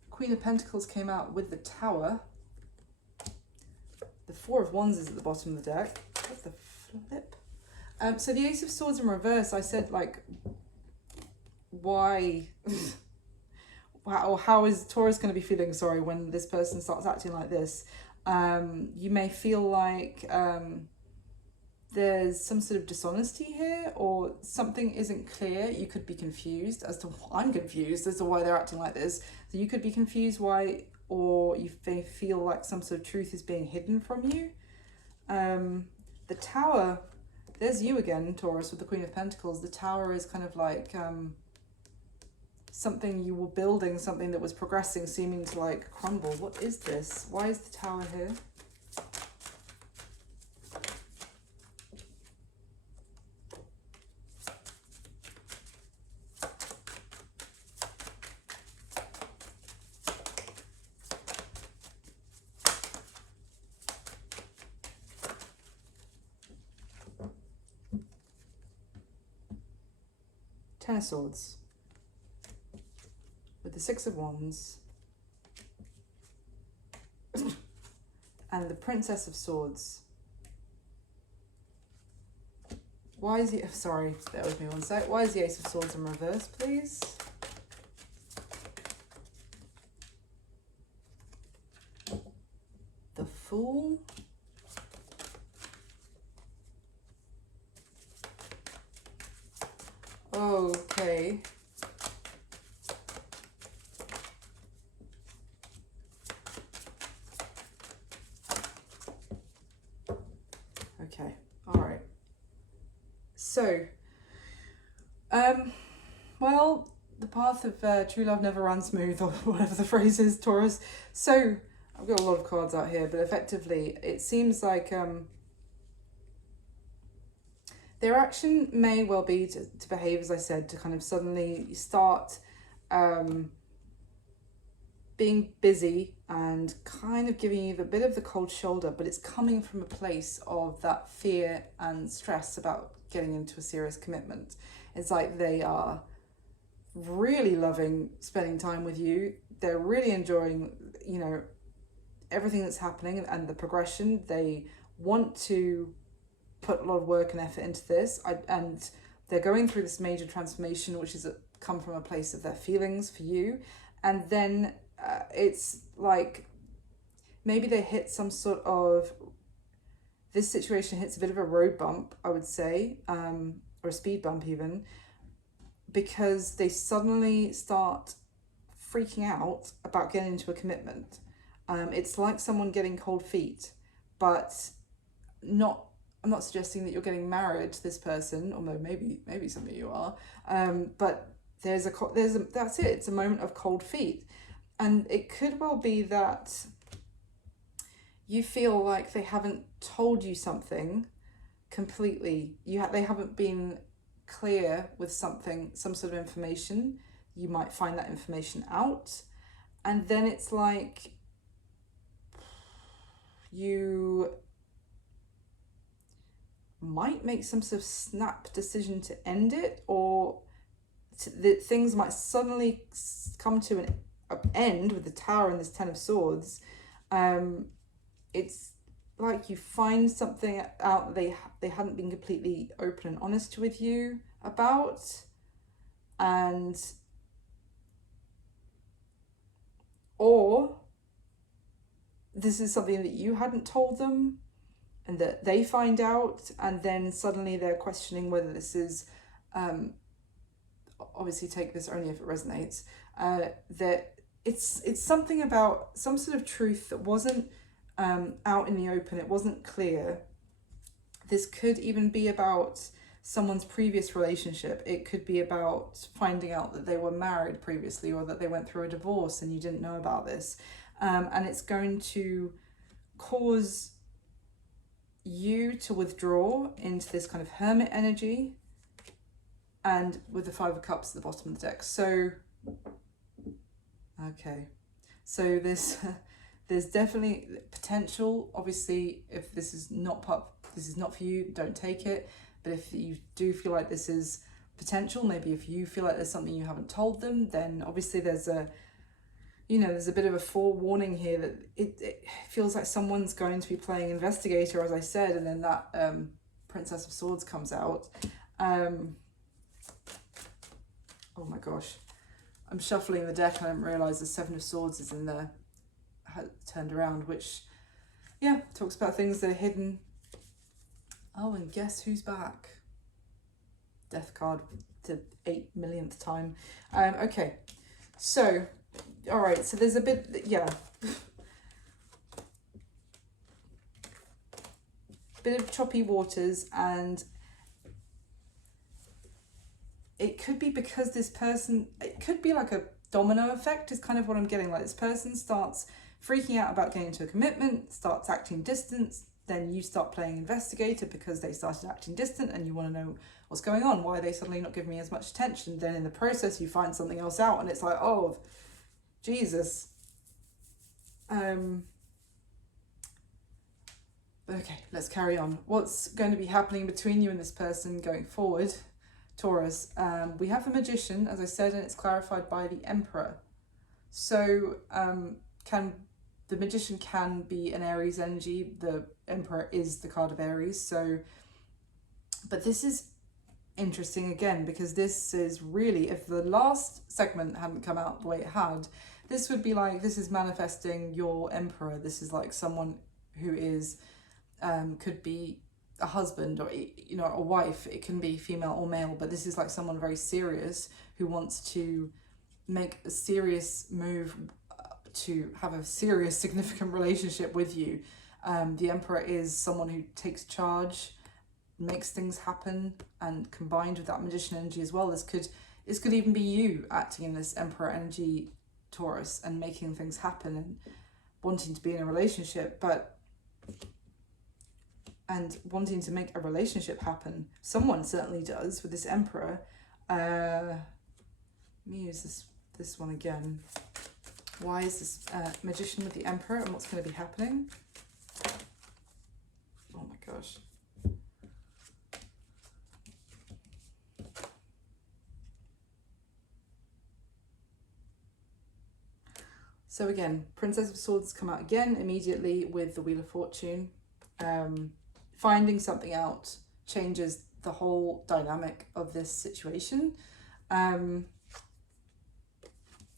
Queen of Pentacles came out with the Tower. The Four of Wands is at the bottom of the deck. What the flip? So the Ace of Swords in reverse, I said, like, why? How is Taurus going to be feeling, sorry, when this person starts acting like this? You may feel like... there's some sort of dishonesty here, or something isn't clear. You could be confused as to... I'm confused as to why they're acting like this. So you could be confused why, or you may feel like some sort of truth is being hidden from you. The Tower, there's you again, Taurus, with the Queen of Pentacles. The Tower is kind of like something you were building, something that was progressing, seeming to like crumble. What is this? Why is the Tower here? Ten of Swords with the Six of Wands and the Princess of Swords. Why is the... Sorry, bear with me one sec. Why is the Ace of Swords in reverse, please? The Fool. Okay. Okay. All right. So, well, the path of true love never runs smooth, or whatever the phrase is, Taurus. So, I've got a lot of cards out here, but effectively, it seems like their action may well be to behave, as I said, to kind of suddenly start being busy and kind of giving you the bit of the cold shoulder, but it's coming from a place of that fear and stress about getting into a serious commitment. It's like they are really loving spending time with you. They're really enjoying, you know, everything that's happening and the progression. They want to put a lot of work and effort into this, and they're going through this major transformation, which is come from a place of their feelings for you. And then it's like maybe they hit some sort of, this situation hits a bit of a road bump, I would say, or a speed bump even, because they suddenly start freaking out about getting into a commitment. It's like someone getting cold feet, but I'm not suggesting that you're getting married to this person, or maybe some of you are, but that's it. It's a moment of cold feet, and it could well be that you feel like they haven't told you something completely. They haven't been clear with some sort of information. You might find that information out, and then it's like you might make some sort of snap decision to end it, or that things might suddenly come to an end with the Tower and this Ten of Swords. It's like you find something out that they hadn't been completely open and honest with you about, and or this is something that you hadn't told them and that they find out, and then suddenly they're questioning whether this is, obviously take this only if it resonates, that it's something about some sort of truth that wasn't out in the open, it wasn't clear. This could even be about someone's previous relationship. It could be about finding out that they were married previously, or that they went through a divorce and you didn't know about this. And it's going to cause you to withdraw into this kind of hermit energy, and with the Five of Cups at the bottom of the deck. So, okay, so there's definitely potential. Obviously, if this is not for you, don't take it. But if you do feel like this is potential, maybe if you feel like there's something you haven't told them, then obviously there's a bit of a forewarning here that it feels like someone's going to be playing investigator, as I said, and then that Princess of Swords comes out. Oh my gosh, I'm shuffling the deck and I didn't realise the Seven of Swords is in there, turned around, which, yeah, talks about things that are hidden. Oh, and guess who's back? Death card, the 8 millionth time. Okay, so, all right, so there's a bit, yeah. Bit of choppy waters, and it could be because this person, it could be like a domino effect is kind of what I'm getting. Like this person starts freaking out about getting into a commitment, starts acting distant, then you start playing investigator because they started acting distant and you want to know what's going on. Why are they suddenly not giving me as much attention? Then in the process you find something else out and it's like, oh, Jesus. Okay, let's carry on. What's going to be happening between you and this person going forward, Taurus? We have the Magician, as I said, and it's clarified by the Emperor. So the Magician can be an Aries energy. The Emperor is the card of Aries. So, but this is interesting again, because this is really, if the last segment hadn't come out the way it had, this would be like, this is manifesting your Emperor. This is like someone who is, could be a husband or, you know, a wife. It can be female or male, but this is like someone very serious who wants to make a serious move to have a serious, significant relationship with you. The Emperor is someone who takes charge, makes things happen, and combined with that Magician energy as well, this could even be you acting in this Emperor energy, Taurus, and making things happen and wanting to be in a relationship, and wanting to make a relationship happen. Someone certainly does with this Emperor. Let me use this one again. Why is this Magician with the Emperor and what's going to be happening? Oh my gosh. So again, Princess of Swords come out again immediately with the Wheel of Fortune. Finding something out changes the whole dynamic of this situation.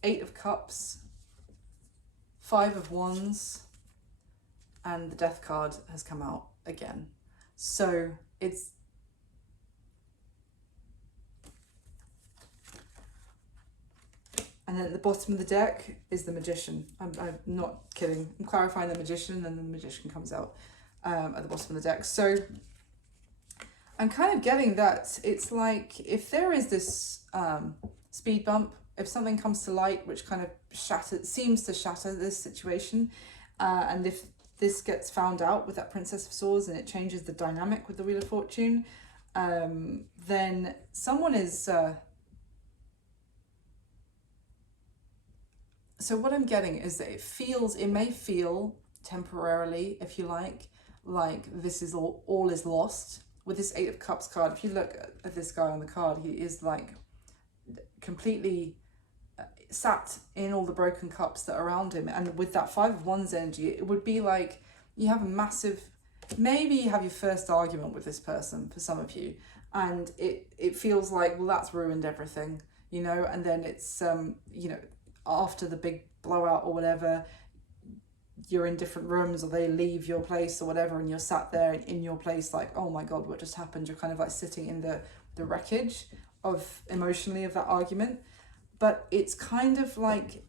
Eight of Cups, Five of Wands, and the Death card has come out again. So it's and then at the bottom of the deck is the Magician. I'm not kidding. I'm clarifying the Magician, and then the Magician comes out at the bottom of the deck. So I'm kind of getting that it's like if there is this speed bump, if something comes to light which kind of seems to shatter this situation, and if this gets found out with that Princess of Swords and it changes the dynamic with the Wheel of Fortune, then someone is... So what I'm getting is that it may feel temporarily, if you like this is all is lost. With this Eight of Cups card, if you look at this guy on the card, he is like completely sat in all the broken cups that are around him. And with that Five of Wands energy, it would be like you have a massive, maybe you have your first argument with this person for some of you, and it feels like, well, that's ruined everything, you know, and then it's you know, after the big blowout or whatever, you're in different rooms or they leave your place or whatever, and you're sat there in your place like, oh my god, what just happened? You're kind of like sitting in the wreckage of emotionally of that argument. But it's kind of like,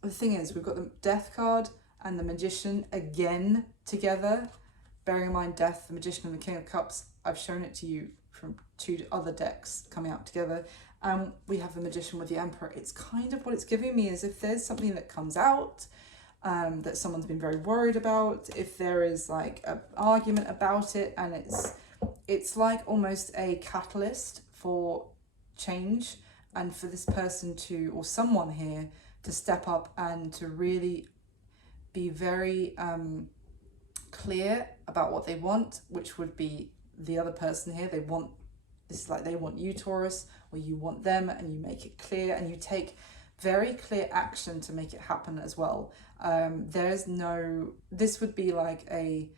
the thing is, we've got the Death card and the Magician again together. Bearing in mind Death, the Magician and the King of Cups, I've shown it to you from two other decks coming out together. We have the Magician with the Emperor. It's kind of what it's giving me is if there's something that comes out that someone's been very worried about, if there is like an argument about it, and it's like almost a catalyst for change, and for this person to, or someone here, to step up and to really be very clear about what they want, which would be the other person here. They want you, Taurus, or you want them, and you make it clear and you take very clear action to make it happen as well. There's no, this would be like a,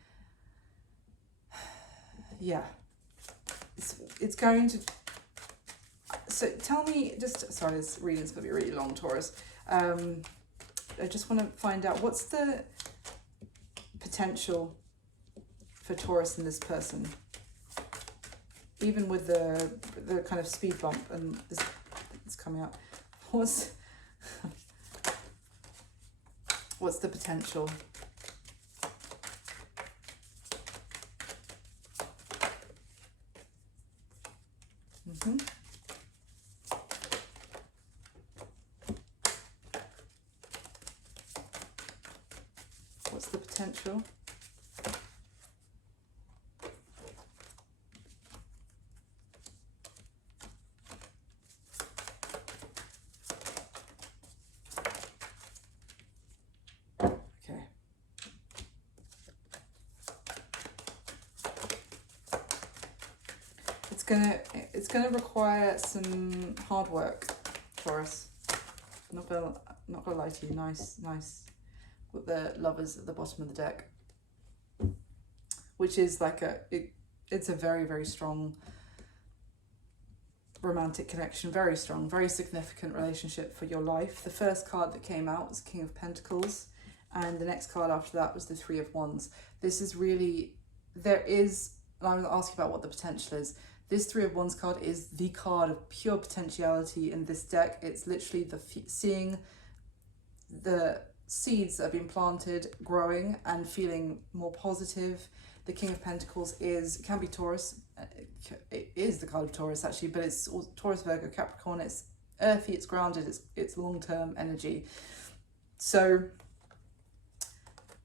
yeah, it's going to, so tell me, just, sorry, this reading's going to be really long, Taurus. I just want to find out, what's the potential for Taurus and this person? Even with the kind of speed bump and this it's coming up, what's the potential? What's the potential? It's gonna require some hard work, Taurus. Not gonna lie to you. Nice with the Lovers at the bottom of the deck, which is like it's a very, very strong romantic connection, very strong, very significant relationship for your life. The first card that came out was King of Pentacles, and the next card after that was the Three of Wands. This is really, and I was asking about what the potential is. This Three of Wands card is the card of pure potentiality in this deck. It's literally seeing the seeds that have been planted growing and feeling more positive. The King of Pentacles can be Taurus. It is the card of Taurus actually, but it's Taurus, Virgo, Capricorn. It's earthy, it's grounded, it's long-term energy. So,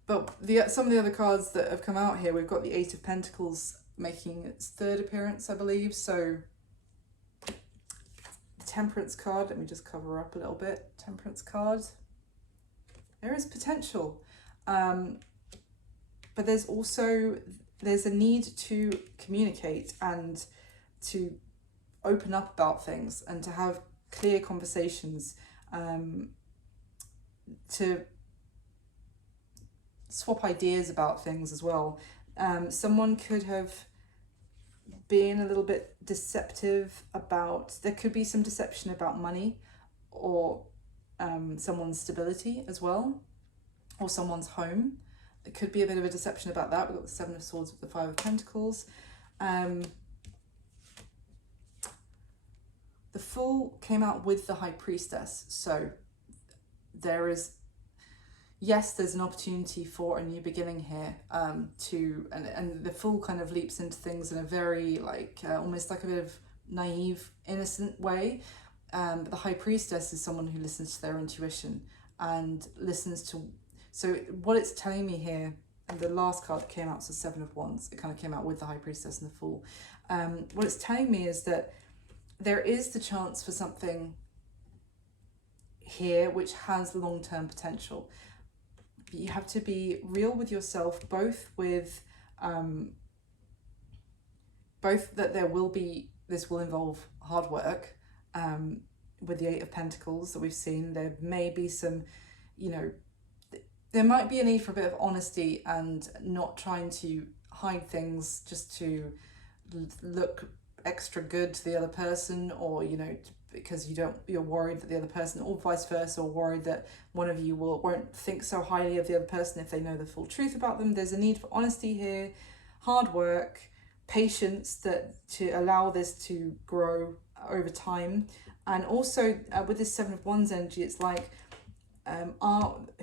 but some of the other cards that have come out here, we've got the Eight of Pentacles making its third appearance, I believe. So the Temperance card, let me just cover up a little bit. Temperance card, There is potential. But there's a need to communicate and to open up about things and to have clear conversations, to swap ideas about things as well. Someone could have been a little bit deceptive about, there could be some deception about money, or someone's stability as well, or someone's home. There could be a bit of a deception about that. We've got the Seven of Swords with the Five of Pentacles. The Fool came out with the High Priestess. So there is, yes, there's an opportunity for a new beginning here. And the Fool kind of leaps into things in a very almost like a bit of naive, innocent way. But the High Priestess is someone who listens to their intuition and listens to. So what it's telling me here, and the last card that came out was the Seven of Wands. It kind of came out with the High Priestess and the Fool. What it's telling me is that there is the chance for something here which has long-term potential. But you have to be real with yourself, both that this will involve hard work, with the Eight of Pentacles that we've seen. There may be some, there might be a need for a bit of honesty and not trying to hide things just to look extra good to the other person, or because you're worried that the other person, or vice versa, or worried that one of you won't think so highly of the other person if they know the full truth about them. There's a need for honesty here, hard work, patience to allow this to grow over time. And also with this Seven of Wands energy, it's like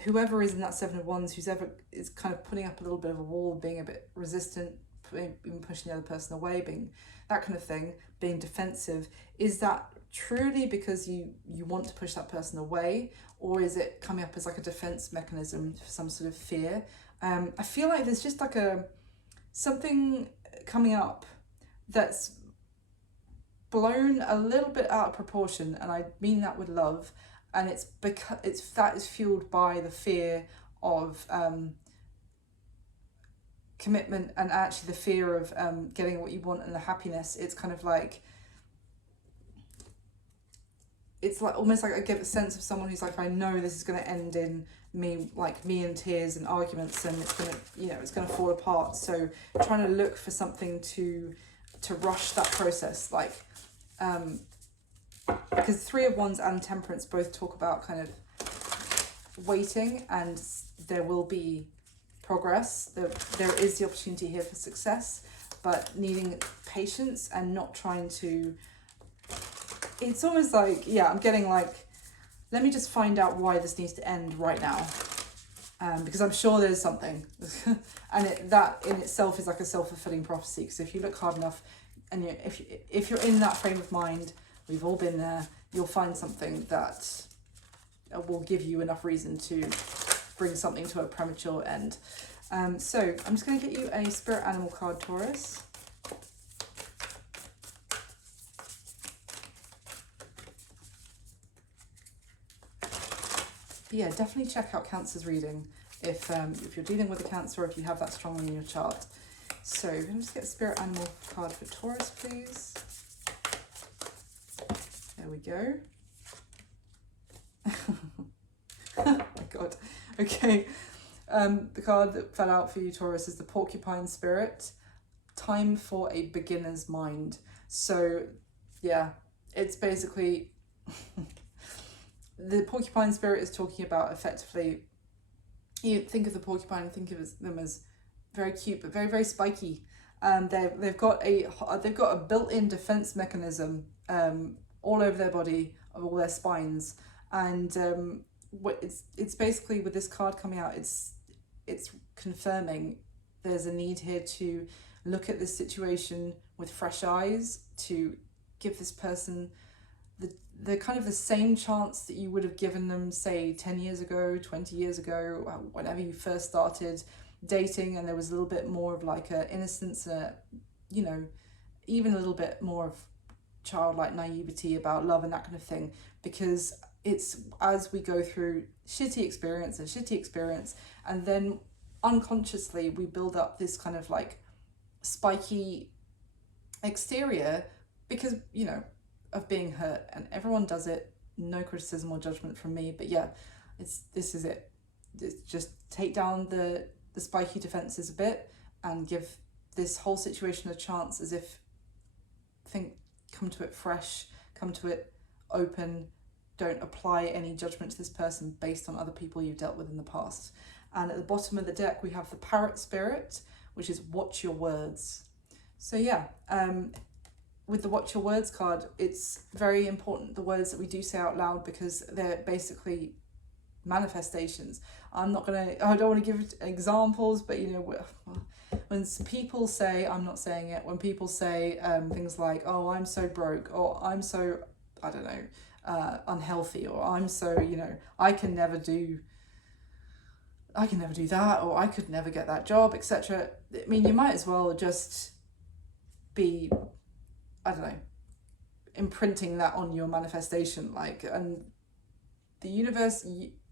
whoever is in that Seven of Wands, whoever is kind of putting up a little bit of a wall, being a bit resistant, pushing the other person away, being that kind of thing, being defensive, is that truly because you want to push that person away, or is it coming up as like a defense mechanism for some sort of fear? I feel like there's just like something coming up that's blown a little bit out of proportion, and I mean that with love, and it's because that is fueled by the fear of commitment, and actually the fear of getting what you want and the happiness. It's kind of like, it's like almost like I get the sense of someone who's like, I know this is going to end in me in tears and arguments, and it's going to, it's going to fall apart. So trying to look for something to rush that process, because Three of Wands and Temperance both talk about kind of waiting, and there will be progress. There is the opportunity here for success, but needing patience and not trying to. It's almost like, I'm getting like, let me just find out why this needs to end right now, because I'm sure there's something, and that in itself is like a self-fulfilling prophecy. Because if you look hard enough, and if you're in that frame of mind, we've all been there, you'll find something that will give you enough reason to bring something to a premature end. So I'm just going to get you a spirit animal card, Taurus. But yeah, definitely check out Cancer's reading if you're dealing with a Cancer, or if you have that strongly in your chart. So I'm going to just get a spirit animal card for Taurus, please. There we go. Oh my god. Okay. The card that fell out for you, Taurus, is the Porcupine Spirit. Time for a beginner's mind. So yeah, it's basically the Porcupine Spirit is talking about, effectively, you think of the porcupine and think of them as very cute but very, very spiky. They've got a built-in defense mechanism all over their body, of all their spines, and it's basically, with this card coming out, it's confirming there's a need here to look at this situation with fresh eyes, to give this person the kind of the same chance that you would have given them, say, 10 years ago, 20 years ago, whenever you first started dating, and there was a little bit more of like a innocence, even a little bit more of childlike naivety about love and that kind of thing, because it's as we go through shitty experience, and then unconsciously we build up this kind of like spiky exterior because, you know, of being hurt, and everyone does it. No criticism or judgment from me, but yeah, this is it. It's just take down the spiky defenses a bit and give this whole situation a chance, as if come to it fresh, come to it open. Don't apply any judgment to this person based on other people you've dealt with in the past. And at the bottom of the deck we have the Parrot Spirit, which is watch your words. So yeah, with the watch your words card, it's very important, the words that we do say out loud, because they're basically manifestations. I don't want to give examples, but you know, when people say, I'm not saying it, when people say things like, oh, I'm so broke, or I'm so, I don't know, unhealthy, or I'm so, you know, I can never do that, or I could never get that job, etc. I mean, you might as well just be, I don't know, imprinting that on your manifestation, like, and the universe,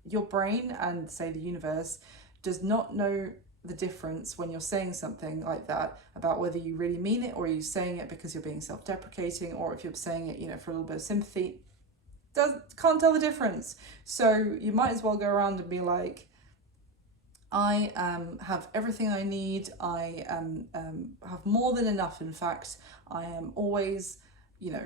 your brain and say the universe does not know the difference when you're saying something like that about whether you really mean it, or you're saying it because you're being self-deprecating, or if you're saying it, you know, for a little bit of sympathy. Can't tell the difference. So you might as well go around and be like, I have everything I need. I have more than enough. In fact, I am always, you know,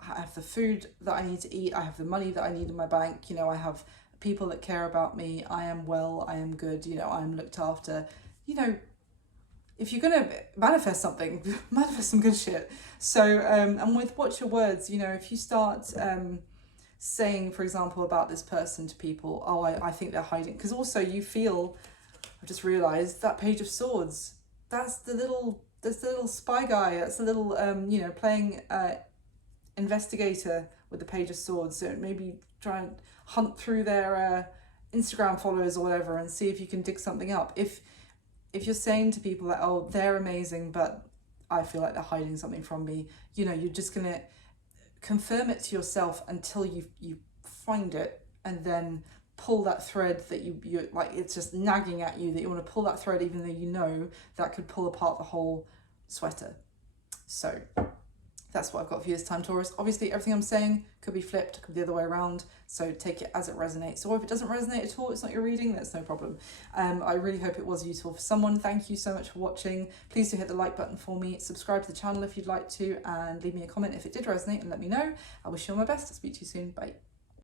I have the food that I need to eat. I have the money that I need in my bank. You know, I have people that care about me. I am well. I am good. You know, I am looked after. You know, if you're going to manifest something, manifest some good shit. So, and with watch your words, you know, if you start saying, for example, about this person to people, oh, I think they're hiding, because also you feel, I've just realised, that Page of Swords, that's the little spy guy, that's the little, you know, playing investigator with the Page of Swords. So maybe try and hunt through their Instagram followers or whatever and see if you can dig something up. If you're saying to people that, oh, they're amazing, but I feel like they're hiding something from me, you know, you're just going to confirm it to yourself until you find it, and then pull that thread that you like, it's just nagging at you that you want to pull that thread, even though you know that could pull apart the whole sweater. So that's what I've got for you this time, Taurus. Obviously, everything I'm saying could be flipped, could be the other way around. So take it as it resonates. Or if it doesn't resonate at all, it's not your reading, that's no problem. I really hope it was useful for someone. Thank you so much for watching. Please do hit the like button for me. Subscribe to the channel if you'd like to, and leave me a comment if it did resonate and let me know. I wish you all my best. I'll speak to you soon. Bye.